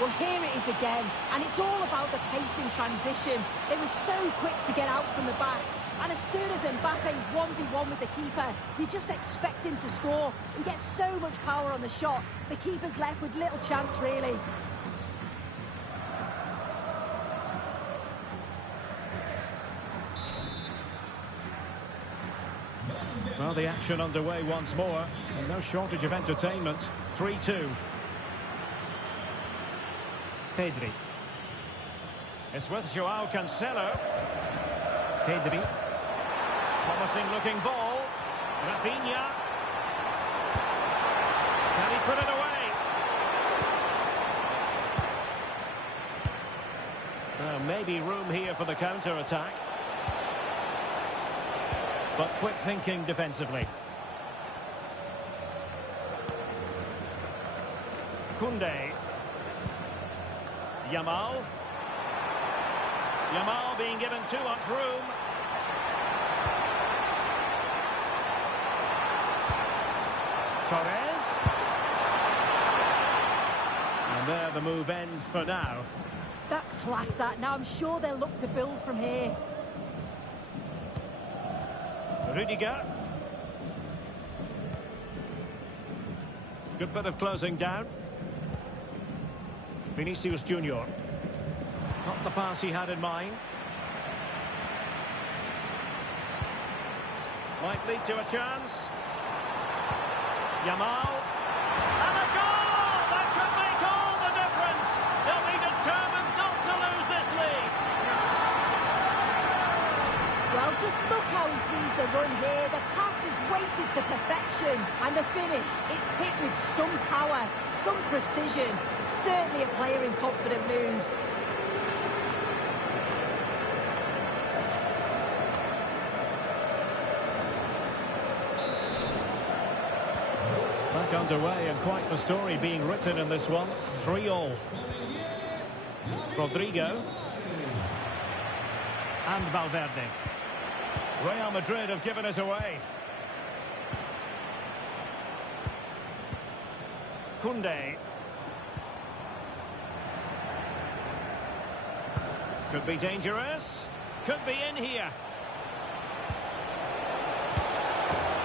Well, here it is again, and it's all about the pace in transition. They were so quick to get out from the back, and as soon as Mbappe's 1v1 with the keeper, you just expect him to score. He gets so much power on the shot, the keeper's left with little chance, really. Well, the action underway once more, and no shortage of entertainment. 3-2. Pedri. It's with Joao Cancelo. Pedri. Promising looking ball. Rafinha. Can he put it away? Maybe room here for the counter-attack. But quick thinking defensively. Koundé. Yamal. Yamal being given too much room. Torres. And there the move ends for now. That's class, that. Now I'm sure they'll look to build from here. Rudiger. Good bit of closing down. Vinicius Junior. Not the pass he had in mind. Might lead to a chance. Yamal. And a goal! That could make all the difference. They'll be determined not to lose this lead. Well, just look how he sees the run here. The pass is weighted to perfection. And the finish, it's hit with some power, some precision. Certainly a player in confident mood. Back underway, and quite the story being written in this one. 3-all. Rodrigo. And Valverde. Real Madrid have given us away. Koundé. Could be dangerous. Could be in here.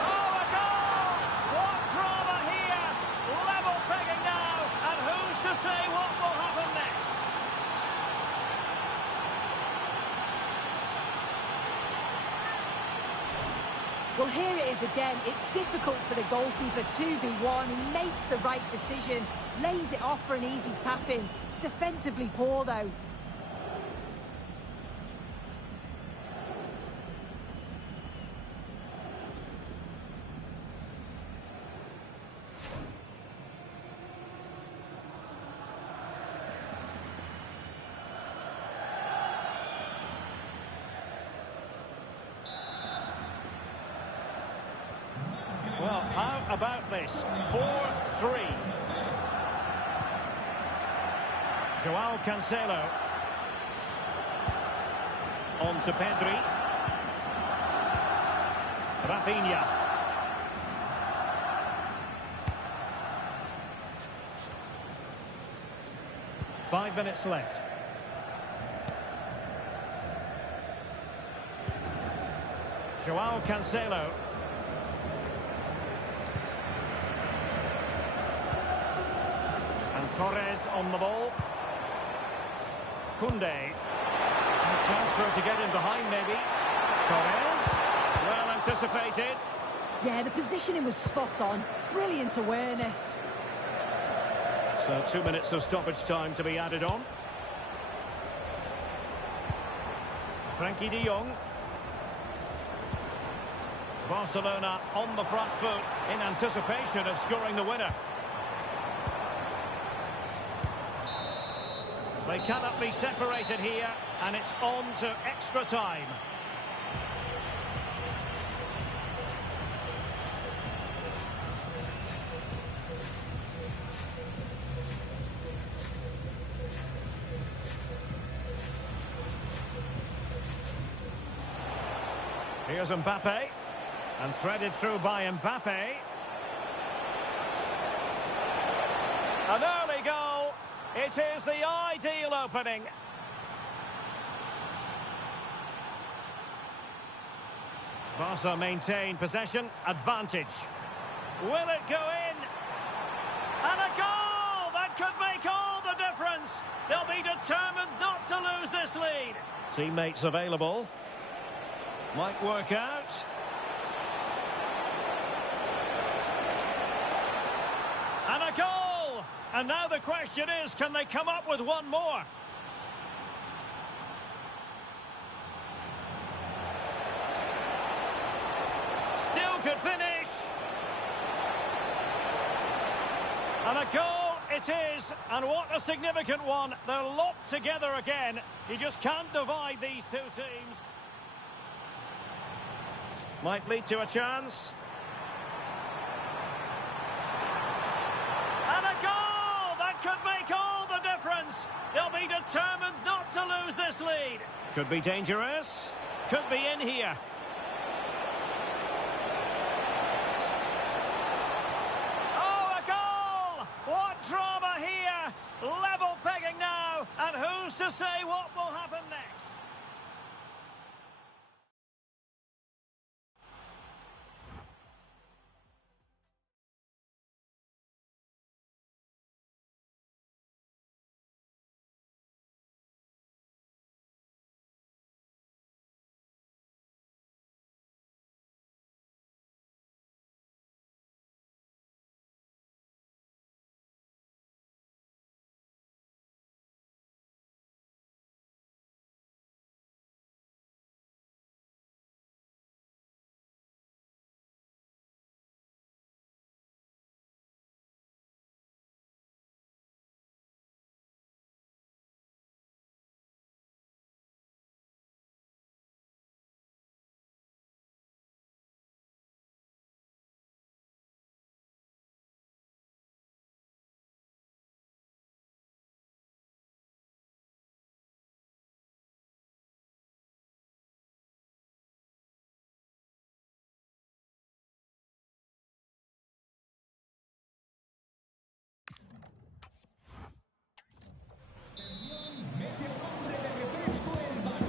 Oh, a goal! What drama here! Level pegging now, and who's to say what will happen next? Well, here it is again. It's difficult for the goalkeeper, 2v1. He makes the right decision, lays it off for an easy tap-in. It's defensively poor, though. Well, how about this? 4-3. Joao Cancelo. On to Pedri. Rafinha. Five minutes left. Joao Cancelo. And Torres on the ball. Koundé. Transfer to get in behind, maybe. Torres. Well anticipated. Yeah, the positioning was spot on. Brilliant awareness. So 2 minutes of stoppage time to be added on. Frankie de Jong. Barcelona on the front foot in anticipation of scoring the winner. They cannot be separated here, and it's on to extra time. Here's Mbappé, and threaded through by Mbappé. An early goal. It is the ideal opening. Barca maintain possession, advantage. Will it go in? And a goal! That could make all the difference. They'll be determined not to lose this lead. Teammates available. Might work out. And a goal! And now the question is, can they come up with one more? Still could finish. And a goal it is, and what a significant one. They're locked together again. You just can't divide these two teams. Might lead to a chance. And a goal! That could make all the difference. They'll be determined not to lose this lead. Could be dangerous. Could be in here. Oh, a goal! What drama here! Level pegging now, and who's to say what will happen next?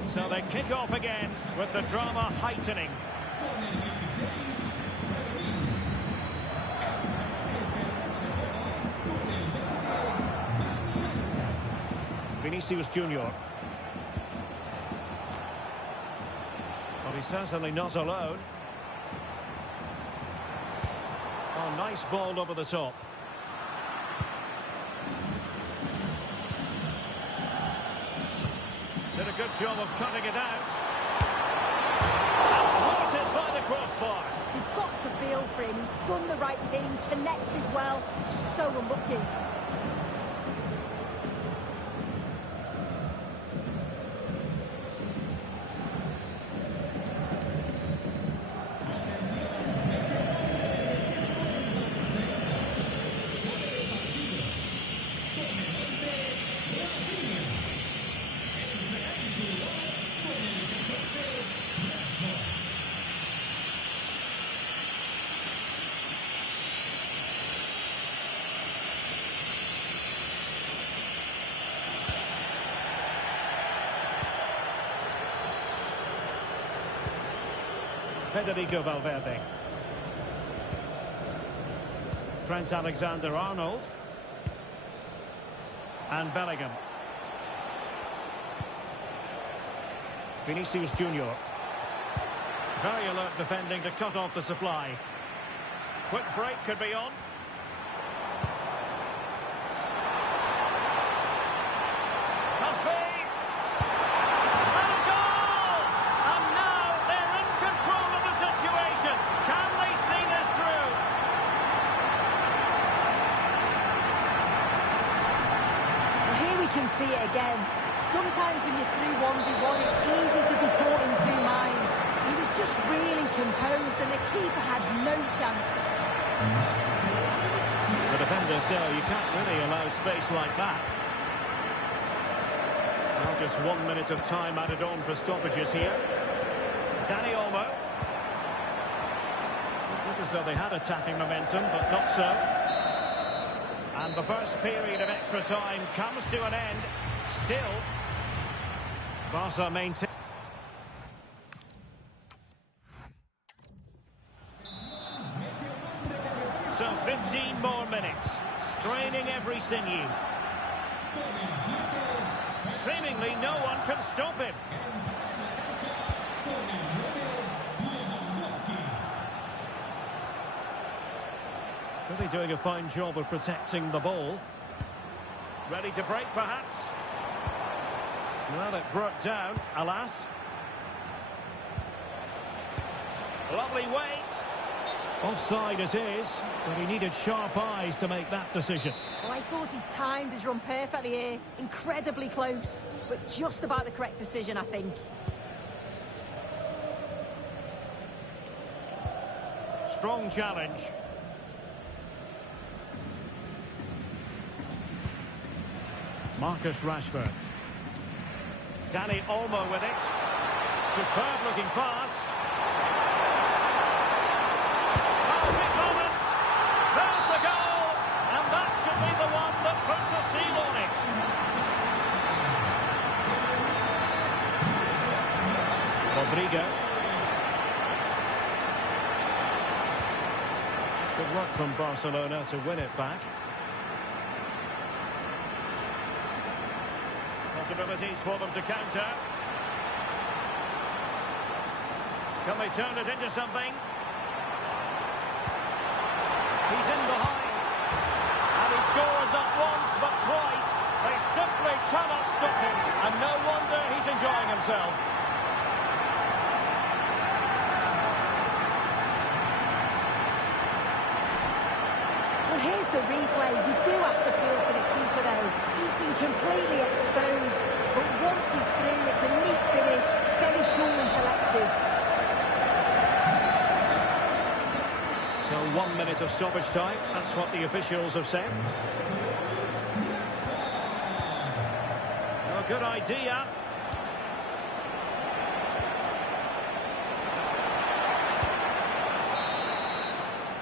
So they kick off again with the drama heightening. Vinicius Junior. But he's certainly not alone. Oh, nice ball over the top. Did a good job of cutting it out. And thwarted by the crossbar. You've got to feel for him. He's done the right thing, connected well. Just so unlucky. Federico Valverde. Trent Alexander-Arnold. And Bellingham. Vinicius Junior. Very alert defending to cut off the supply. Quick break could be on. Must be. And a goal! And now they're in control of the situation. Can they see this through? Well, here we can see it again. Sometimes when you're through 1v1, it's easy to be caught in two minds. He was just really composed and the keeper had no chance. The defenders know you can't really allow space like that. Well, just 1 minute of time added on for stoppages here. Dani Olmo. It looked as though they had attacking momentum, but not so. And the first period of extra time comes to an end. Still, Barca maintain. So 15 more minutes, straining every sinew. Seemingly no one can stop him. Really doing a fine job of protecting the ball. Ready to break, perhaps? Well, it broke down, alas. Lovely weight. Offside it is, but he needed sharp eyes to make that decision. Well, I thought he timed his run perfectly here. Incredibly close, but just about the correct decision, I think. Strong challenge. Marcus Rashford. Dani Olmo with it. Superb looking pass. Perfect moment. There's the goal. And that should be the one that puts a seal on it. Rodrigo. Good work from Barcelona to win it back. Possibilities for them to counter. Can they turn it into something? He's in behind. And he scored not once but twice. They simply cannot stop him. And no wonder he's enjoying himself. Well, here's the replay. You do have to feel for the keeper, though. He's been completely exposed. But once he's through, it's a neat finish. Very cool and collected. So 1 minute of stoppage time. That's what the officials have said. Well, good idea.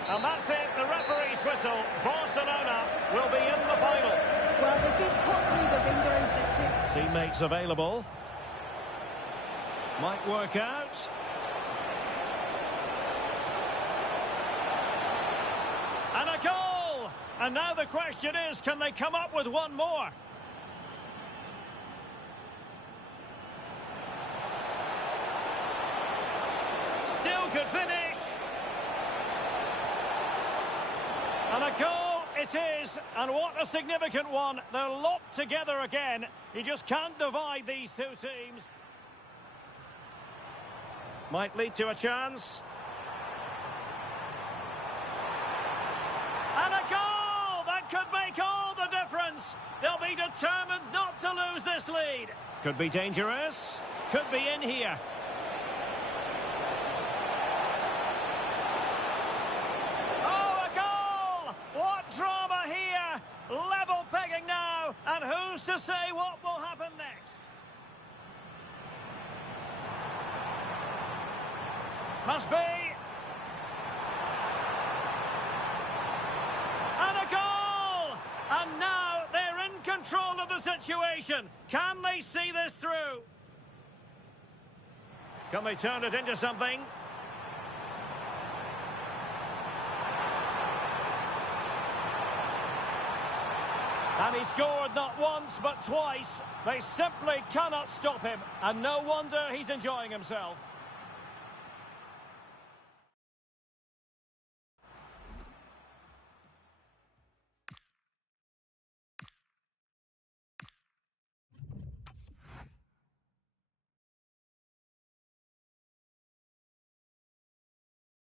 And that's it, the referee's whistle. Barcelona will be in the final. Well, they've been put through the ringer over the two. Teammates available. Might work out. And a goal! And now the question is, can they come up with one more? Still could finish. And a goal it is, and what a significant one. They're locked together again. You just can't divide these two teams. Might lead to a chance. And a goal! That could make all the difference. They'll be determined not to lose this lead. Could be dangerous. Could be in here. Drama here, level pegging now, and who's to say what will happen next? Must be. And a goal! And now they're in control of the situation. Can they see this through? Can they turn it into something? And he scored not once but twice. They simply cannot stop him. And no wonder he's enjoying himself.